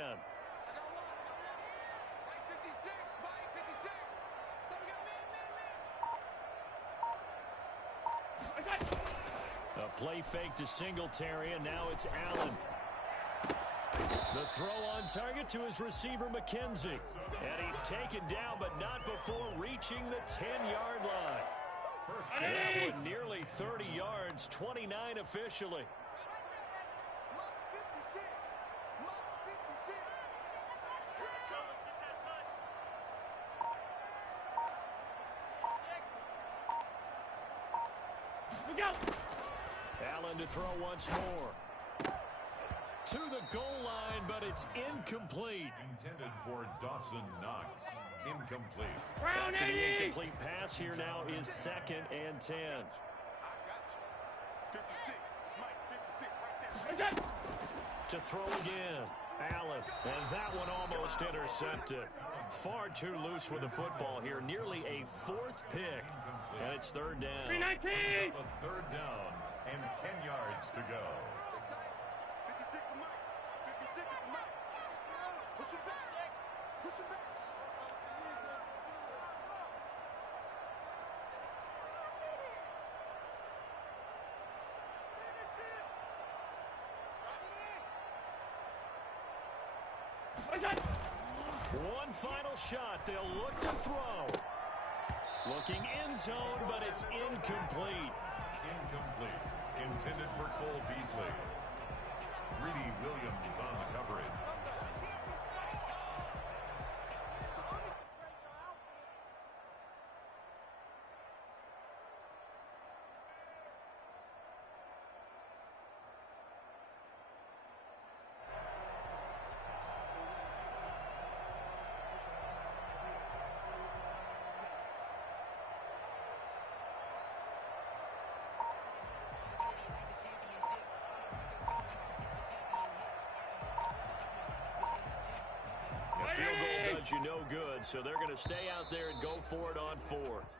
A play fake to Singletary, and now it's Allen. The throw on target to his receiver, McKenzie. And he's taken down, but not before reaching the 10-yard line. That one nearly 30 yards, 29 officially. Allen to throw once more. To the goal line, but it's incomplete. Intended for Dawson Knox. Incomplete. After the incomplete pass here now is 2nd and 10. 56. Mike, 56 right there. To throw again. Allen. And that one almost intercepted. Far too loose with the football here. Nearly a 4th pick. And it's 3rd down. 319! A 3rd down and 10 yards to go. 56 to Mike. 56 to Mike. Push him back. Push him back. One final shot. They'll look to throw. Looking end zone, but it's incomplete. Incomplete. Intended for Cole Beasley. Greedy Williams on the coverage. A field goal does you no good, so they're going to stay out there and go for it on 4th.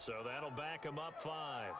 So that'll back them up 5.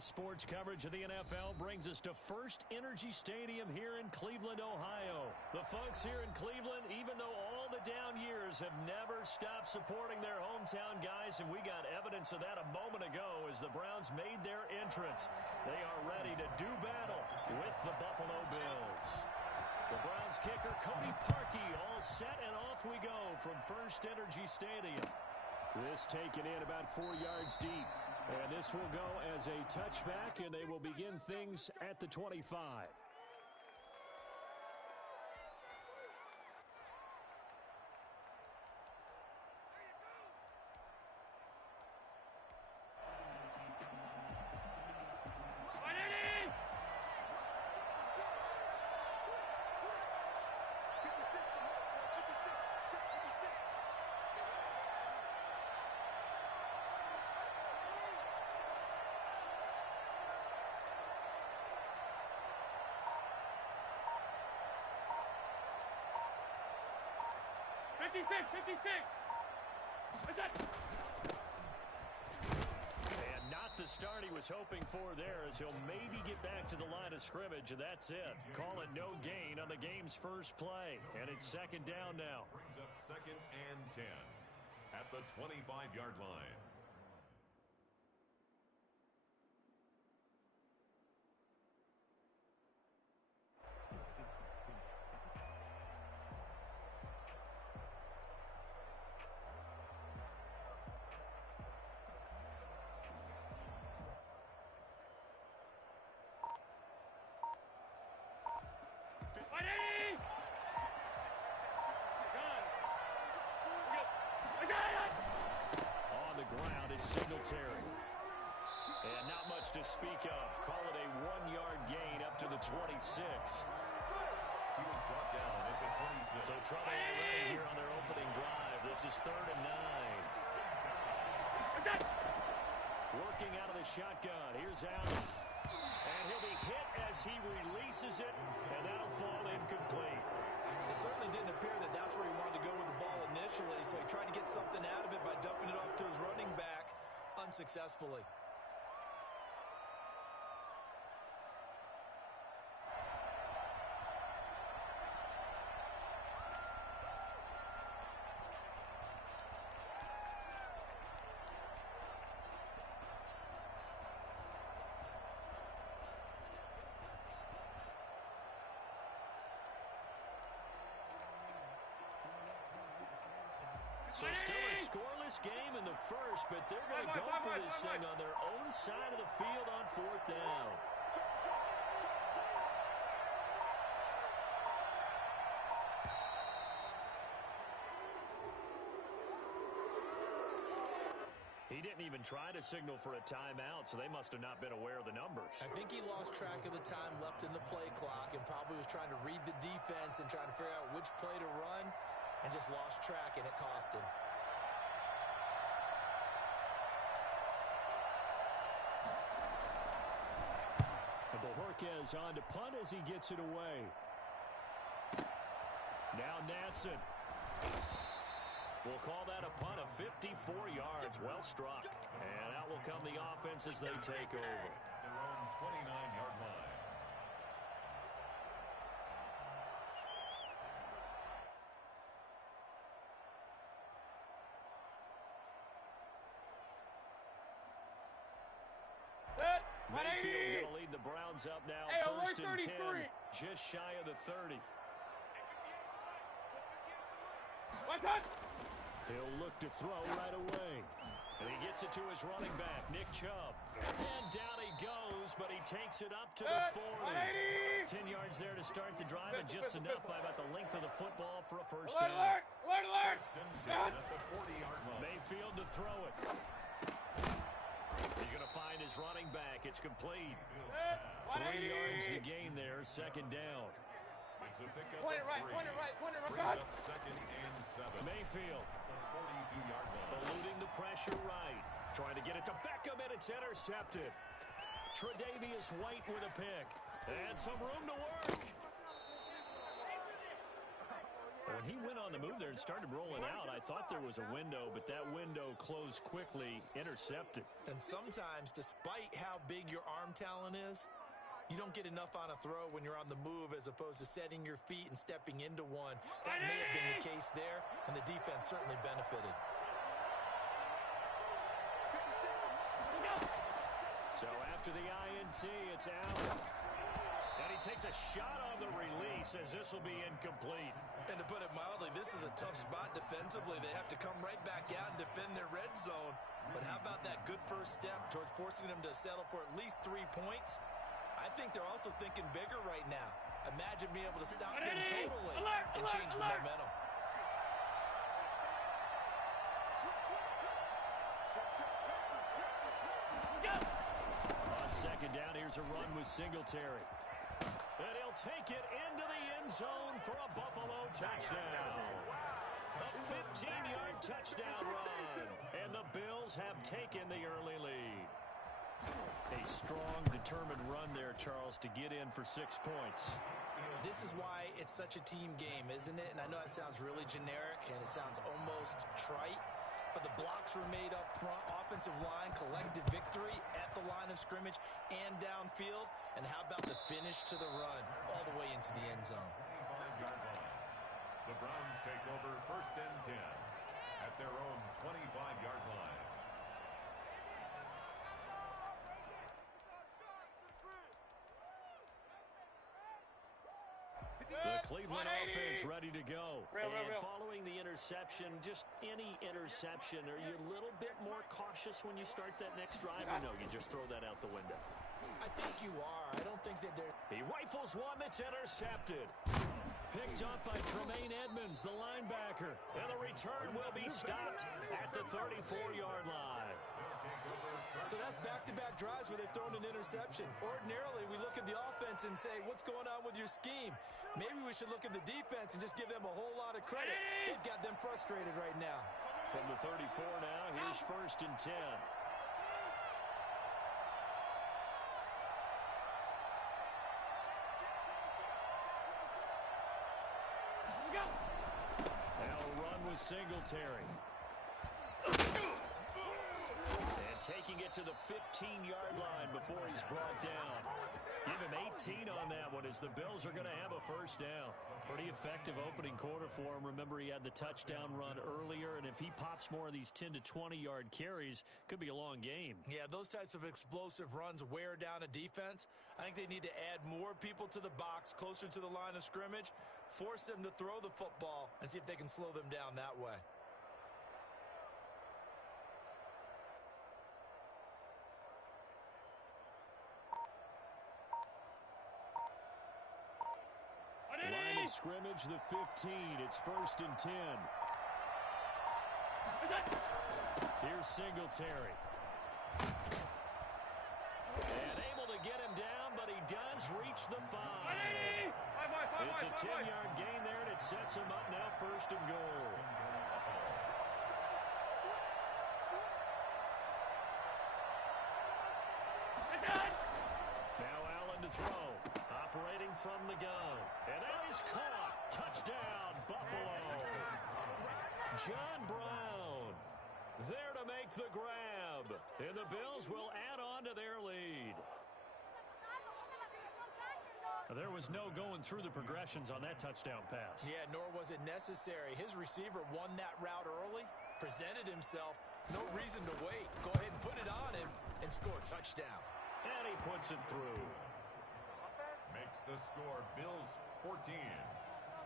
Today's sports coverage of the NFL brings us to First Energy Stadium here in Cleveland, Ohio. The folks here in Cleveland, even though all the down years, have never stopped supporting their hometown guys, and we got evidence of that a moment ago as the Browns made their entrance. They are ready to do battle with the Buffalo Bills. The Browns kicker, Cody Parkey, all set, and off we go from First Energy Stadium. This taken in about 4 yards deep. And this will go as a touchback, and they will begin things at the 25. And not the start he was hoping for there, as he'll maybe get back to the line of scrimmage, and that's it. Call it no gain on the game's first play, and it's second down now. Brings up 2nd and 10 at the 25-yard line. On the ground, it's Singletary. And not much to speak of. Call it a 1-yard gain up to the 26. He was brought down at the 26. So trouble already here on their opening drive. This is 3rd and 9. Working out of the shotgun. Here's Allen. And he'll be hit as he releases it, and that'll fall incomplete. It certainly didn't appear that that's where he wanted to go with the ball initially, so he tried to get something out of it by dumping it off to his running back unsuccessfully. So still a scoreless game in the first, but they're going to go for this thing on their own side of the field on 4th down. He didn't even try to signal for a timeout, so they must have not been aware of the numbers. I think he lost track of the time left in the play clock and probably was trying to read the defense and trying to figure out which play to run, and just lost track, and it cost him. And Bojorquez on to punt as he gets it away. Now Natson. We'll call that a punt of 54 yards. Well struck. And out will come the offense as they take over. Their own 29-yard line. Mayfield going to lead the Browns up now. Hey, 1st and 10. 33. Just shy of the 30. He'll look to throw right away. And he gets it to his running back, Nick Chubb. And down he goes, but he takes it up to the 40. 10 yards there to start the drive, and just enough by about the length of the football for a first down. First and 10 at the 40-yard line. Mayfield to throw it. He's going to find his running back. It's complete. 3 yards the gain there, second down. It's a pickup Point it of right, 3. point it right, point it right. Brings up 2nd and 7. Mayfield The 42-yard line. eluding the pressure right. Trying to get it to Beckham, and it's intercepted. Tre'Davious White with a pick. And some room to work. When he went on the move there and started rolling out, I thought there was a window, but that window closed quickly, intercepted. And sometimes, despite how big your arm talent is, you don't get enough on a throw when you're on the move as opposed to setting your feet and stepping into one. That may have been the case there, and the defense certainly benefited. So after the INT, it's Allen. And he takes a shot on the release as this will be incomplete. And to put it mildly, this is a tough spot defensively. They have to come right back out and defend their red zone. But how about that good first step towards forcing them to settle for at least 3 points? I think they're also thinking bigger right now. Imagine being able to stop them totally and change the momentum. On second down, here's a run with Singletary. And he'll take it into the end zone for a Buffalo touchdown. A 15-yard touchdown run. And the Bills have taken the early lead. A strong, determined run there, Charles, to get in for 6 points. This is why it's such a team game, isn't it? And I know it sounds really generic and it sounds almost trite, but the blocks were made up front, offensive line, collective victory at the line of scrimmage and downfield. And how about the finish to the run all the way into the end zone? 25-yard line. The Browns take over 1st and 10 at their own 25-yard line. The Cleveland offense ready to go. And following the interception, just any interception, are you a little bit more cautious when you start that next drive? Or no, you just throw that out the window? I think you are. I don't think that they're... He rifles one that's intercepted. Picked up by Tremaine Edmonds, the linebacker. And the return will be stopped at the 34-yard line. So that's back-to-back drives where they've thrown an interception. Ordinarily, we look at the offense and say, what's going on with your scheme? Maybe we should look at the defense and just give them a whole lot of credit. They've got them frustrated right now. From the 34 now, here's 1st and 10. Now a run with Singletary. And taking it to the 15-yard line before he's brought down. Give him 18 on that one as the Bills are going to have a 1st down. Pretty effective opening quarter for him. Remember, he had the touchdown run earlier, and if he pops more of these 10 to 20-yard carries, could be a long game. Yeah, those types of explosive runs wear down a defense. I think they need to add more people to the box, closer to the line of scrimmage, force them to throw the football, and see if they can slow them down that way. Line of scrimmage, the 15. It's 1st and 10. Here's Singletary. And able to get him down, but he does reach the 5. It's a 10-yard gain there, and it sets him up now 1st and goal. Now Allen to throw. Operating from the gun. And that is caught. Touchdown, Buffalo. John Brown there to make the grab. And the Bills will add on to their lead. There was no going through the progressions on that touchdown pass. Yeah, nor was it necessary. His receiver won that route early, presented himself. No reason to wait. Go ahead and put it on him and score a touchdown. And he puts it through. Makes the score Bills 14,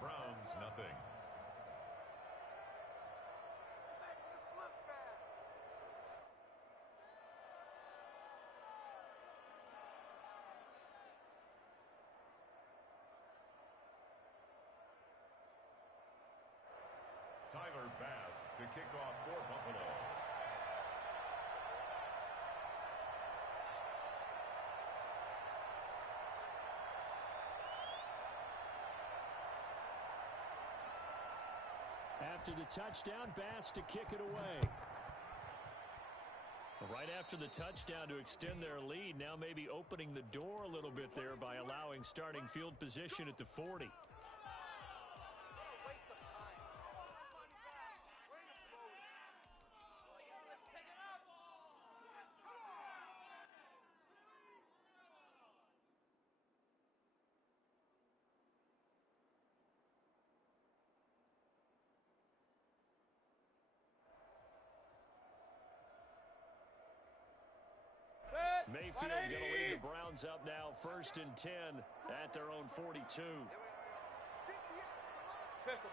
Browns nothing. Tyler Bass to kick off for Buffalo. After the touchdown, Bass to kick it away. Right after the touchdown to extend their lead, now maybe opening the door a little bit there by allowing starting field position at the 40. Mayfield going to lead the Browns up now, 1st and 10 at their own 42. Pistol.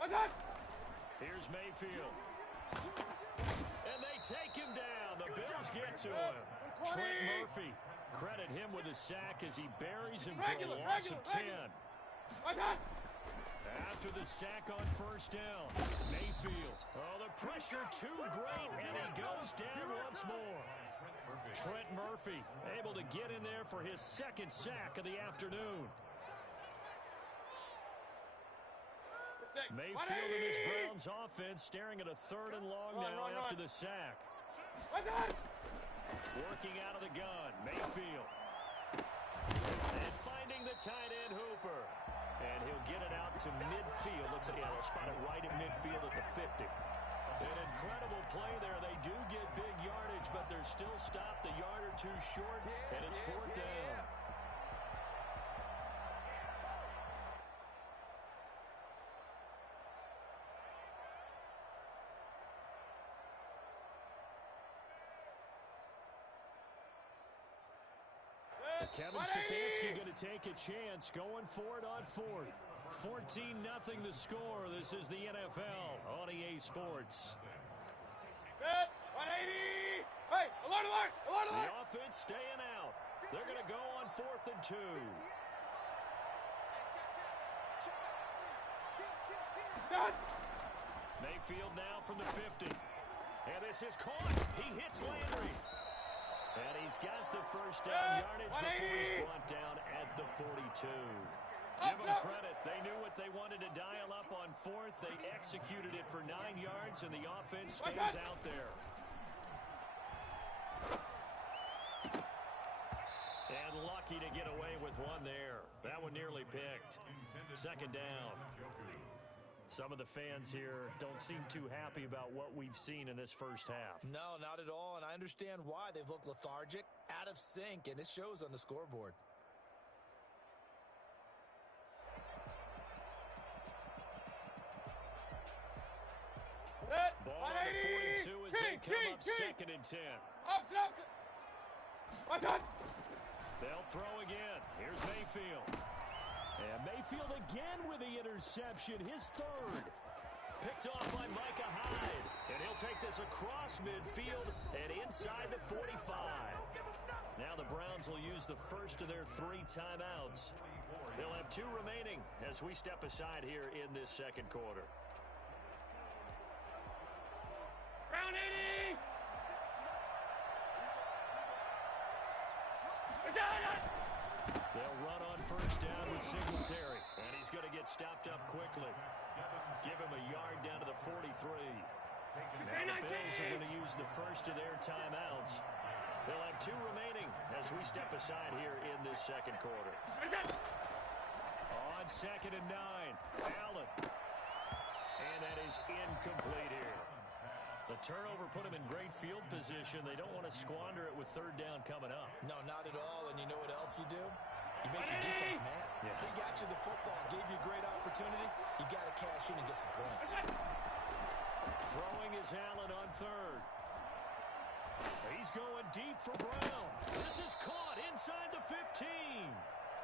What's that? Here's Mayfield. And they take him down. The Bills get to him. Trent Murphy, credit him with a sack as he buries him for a loss of 10. What's that? After the sack on 1st down, Mayfield. Oh, the pressure too great, and he goes down once more. Trent Murphy able to get in there for his 2nd sack of the afternoon. Mayfield and his Browns offense staring at a 3rd and long now after the sack. What's that? Working out of the gun, Mayfield. And finding the tight end Hooper. And he'll get it out to midfield. Let's say, they'll spot it right at midfield at the 50. An incredible play there. They do get big yardage, but they're still stopped a yard or two short, and it's 4th down. Kevin Stefanski going to take a chance, going for it on 4th. 14-0 the score. This is the NFL on EA Sports. Good. 180. Hey, alert. The offense staying out. They're going to go on 4th and 2. Done. Mayfield now from the 50. And this is caught. He hits Landry. And he's got the 1st down yardage before he's brought down at the 42. Give them credit. They knew what they wanted to dial up on 4th. They executed it for 9 yards, and the offense stays out there. And lucky to get away with one there. That one nearly picked. 2nd down. Some of the fans here don't seem too happy about what we've seen in this 1st half. No, not at all, and I understand why. They've looked lethargic, out of sync, and it shows on the scoreboard. Ball on the 42 as they come up 2nd and 10. What's that? They'll throw again. Here's Mayfield. And Mayfield again with the interception, his 3rd. Picked off by Micah Hyde. And he'll take this across midfield and inside the 45. Now the Browns will use the 1st of their 3 timeouts. They'll have 2 remaining as we step aside here in this 2nd quarter. Round 80. They'll run on 1st down with Singletary. And he's going to get stopped up quickly. Give him a yard down to the 43. Now the Bills are going to use the 1st of their timeouts. They'll have 2 remaining as we step aside here in this 2nd quarter. On 2nd and 9, Allen. And that is incomplete here. The turnover put him in great field position. They don't want to squander it with 3rd down coming up. No, not at all, and you know what else you do? You make your defense mad. Yeah. He got you the football, gave you a great opportunity. You got to cash in and get some points. Throwing is Allen on 3rd. He's going deep for Brown. This is caught inside the 15.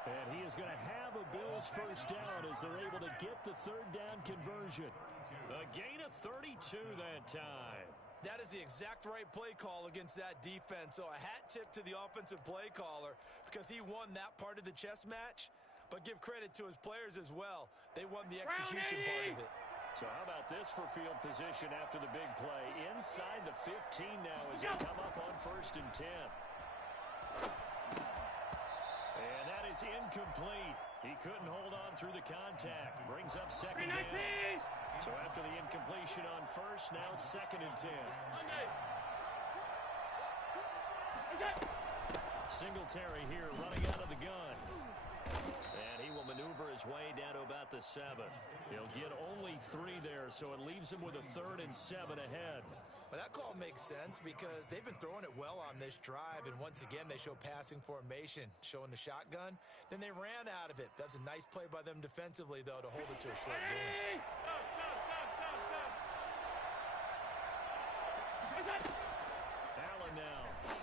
And he is going to have a Bills 1st down as they're able to get the 3rd down conversion. A gain of 32 that time. That is the exact right play call against that defense. So a hat tip to the offensive play caller because he won that part of the chess match. But give credit to his players as well. They won the execution part of it. So how about this for field position after the big play? Inside the 15 now as they come up on 1st and 10. And that is incomplete. He couldn't hold on through the contact. Brings up 2nd down. So after the incompletion on 1st, now 2nd and 10. Singletary here running out of the gun. And he will maneuver his way down to about the 7. He'll get only 3 there, so it leaves him with a 3rd and 7 ahead. But that call makes sense because they've been throwing it well on this drive, and once again they show passing formation, showing the shotgun. Then they ran out of it. That's a nice play by them defensively, though, to hold it to a short game.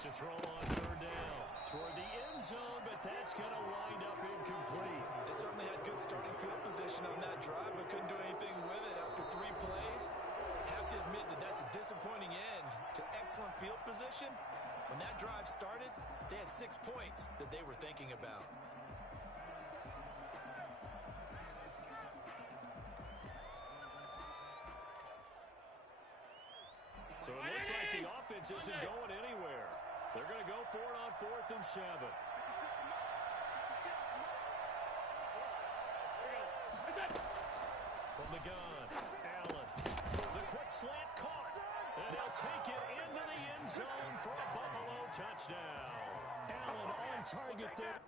To throw on third down toward the end zone, but that's going to wind up incomplete. They certainly had good starting field position on that drive, but couldn't do anything with it after 3 plays. Have to admit that that's a disappointing end to excellent field position. When that drive started, they had 6 points that they were thinking about. So it looks like the offense isn't going anywhere. They're going to go for it on 4th and 7. From the gun, Allen. The quick slant caught. And he'll take it into the end zone for a Buffalo touchdown. Allen on target there.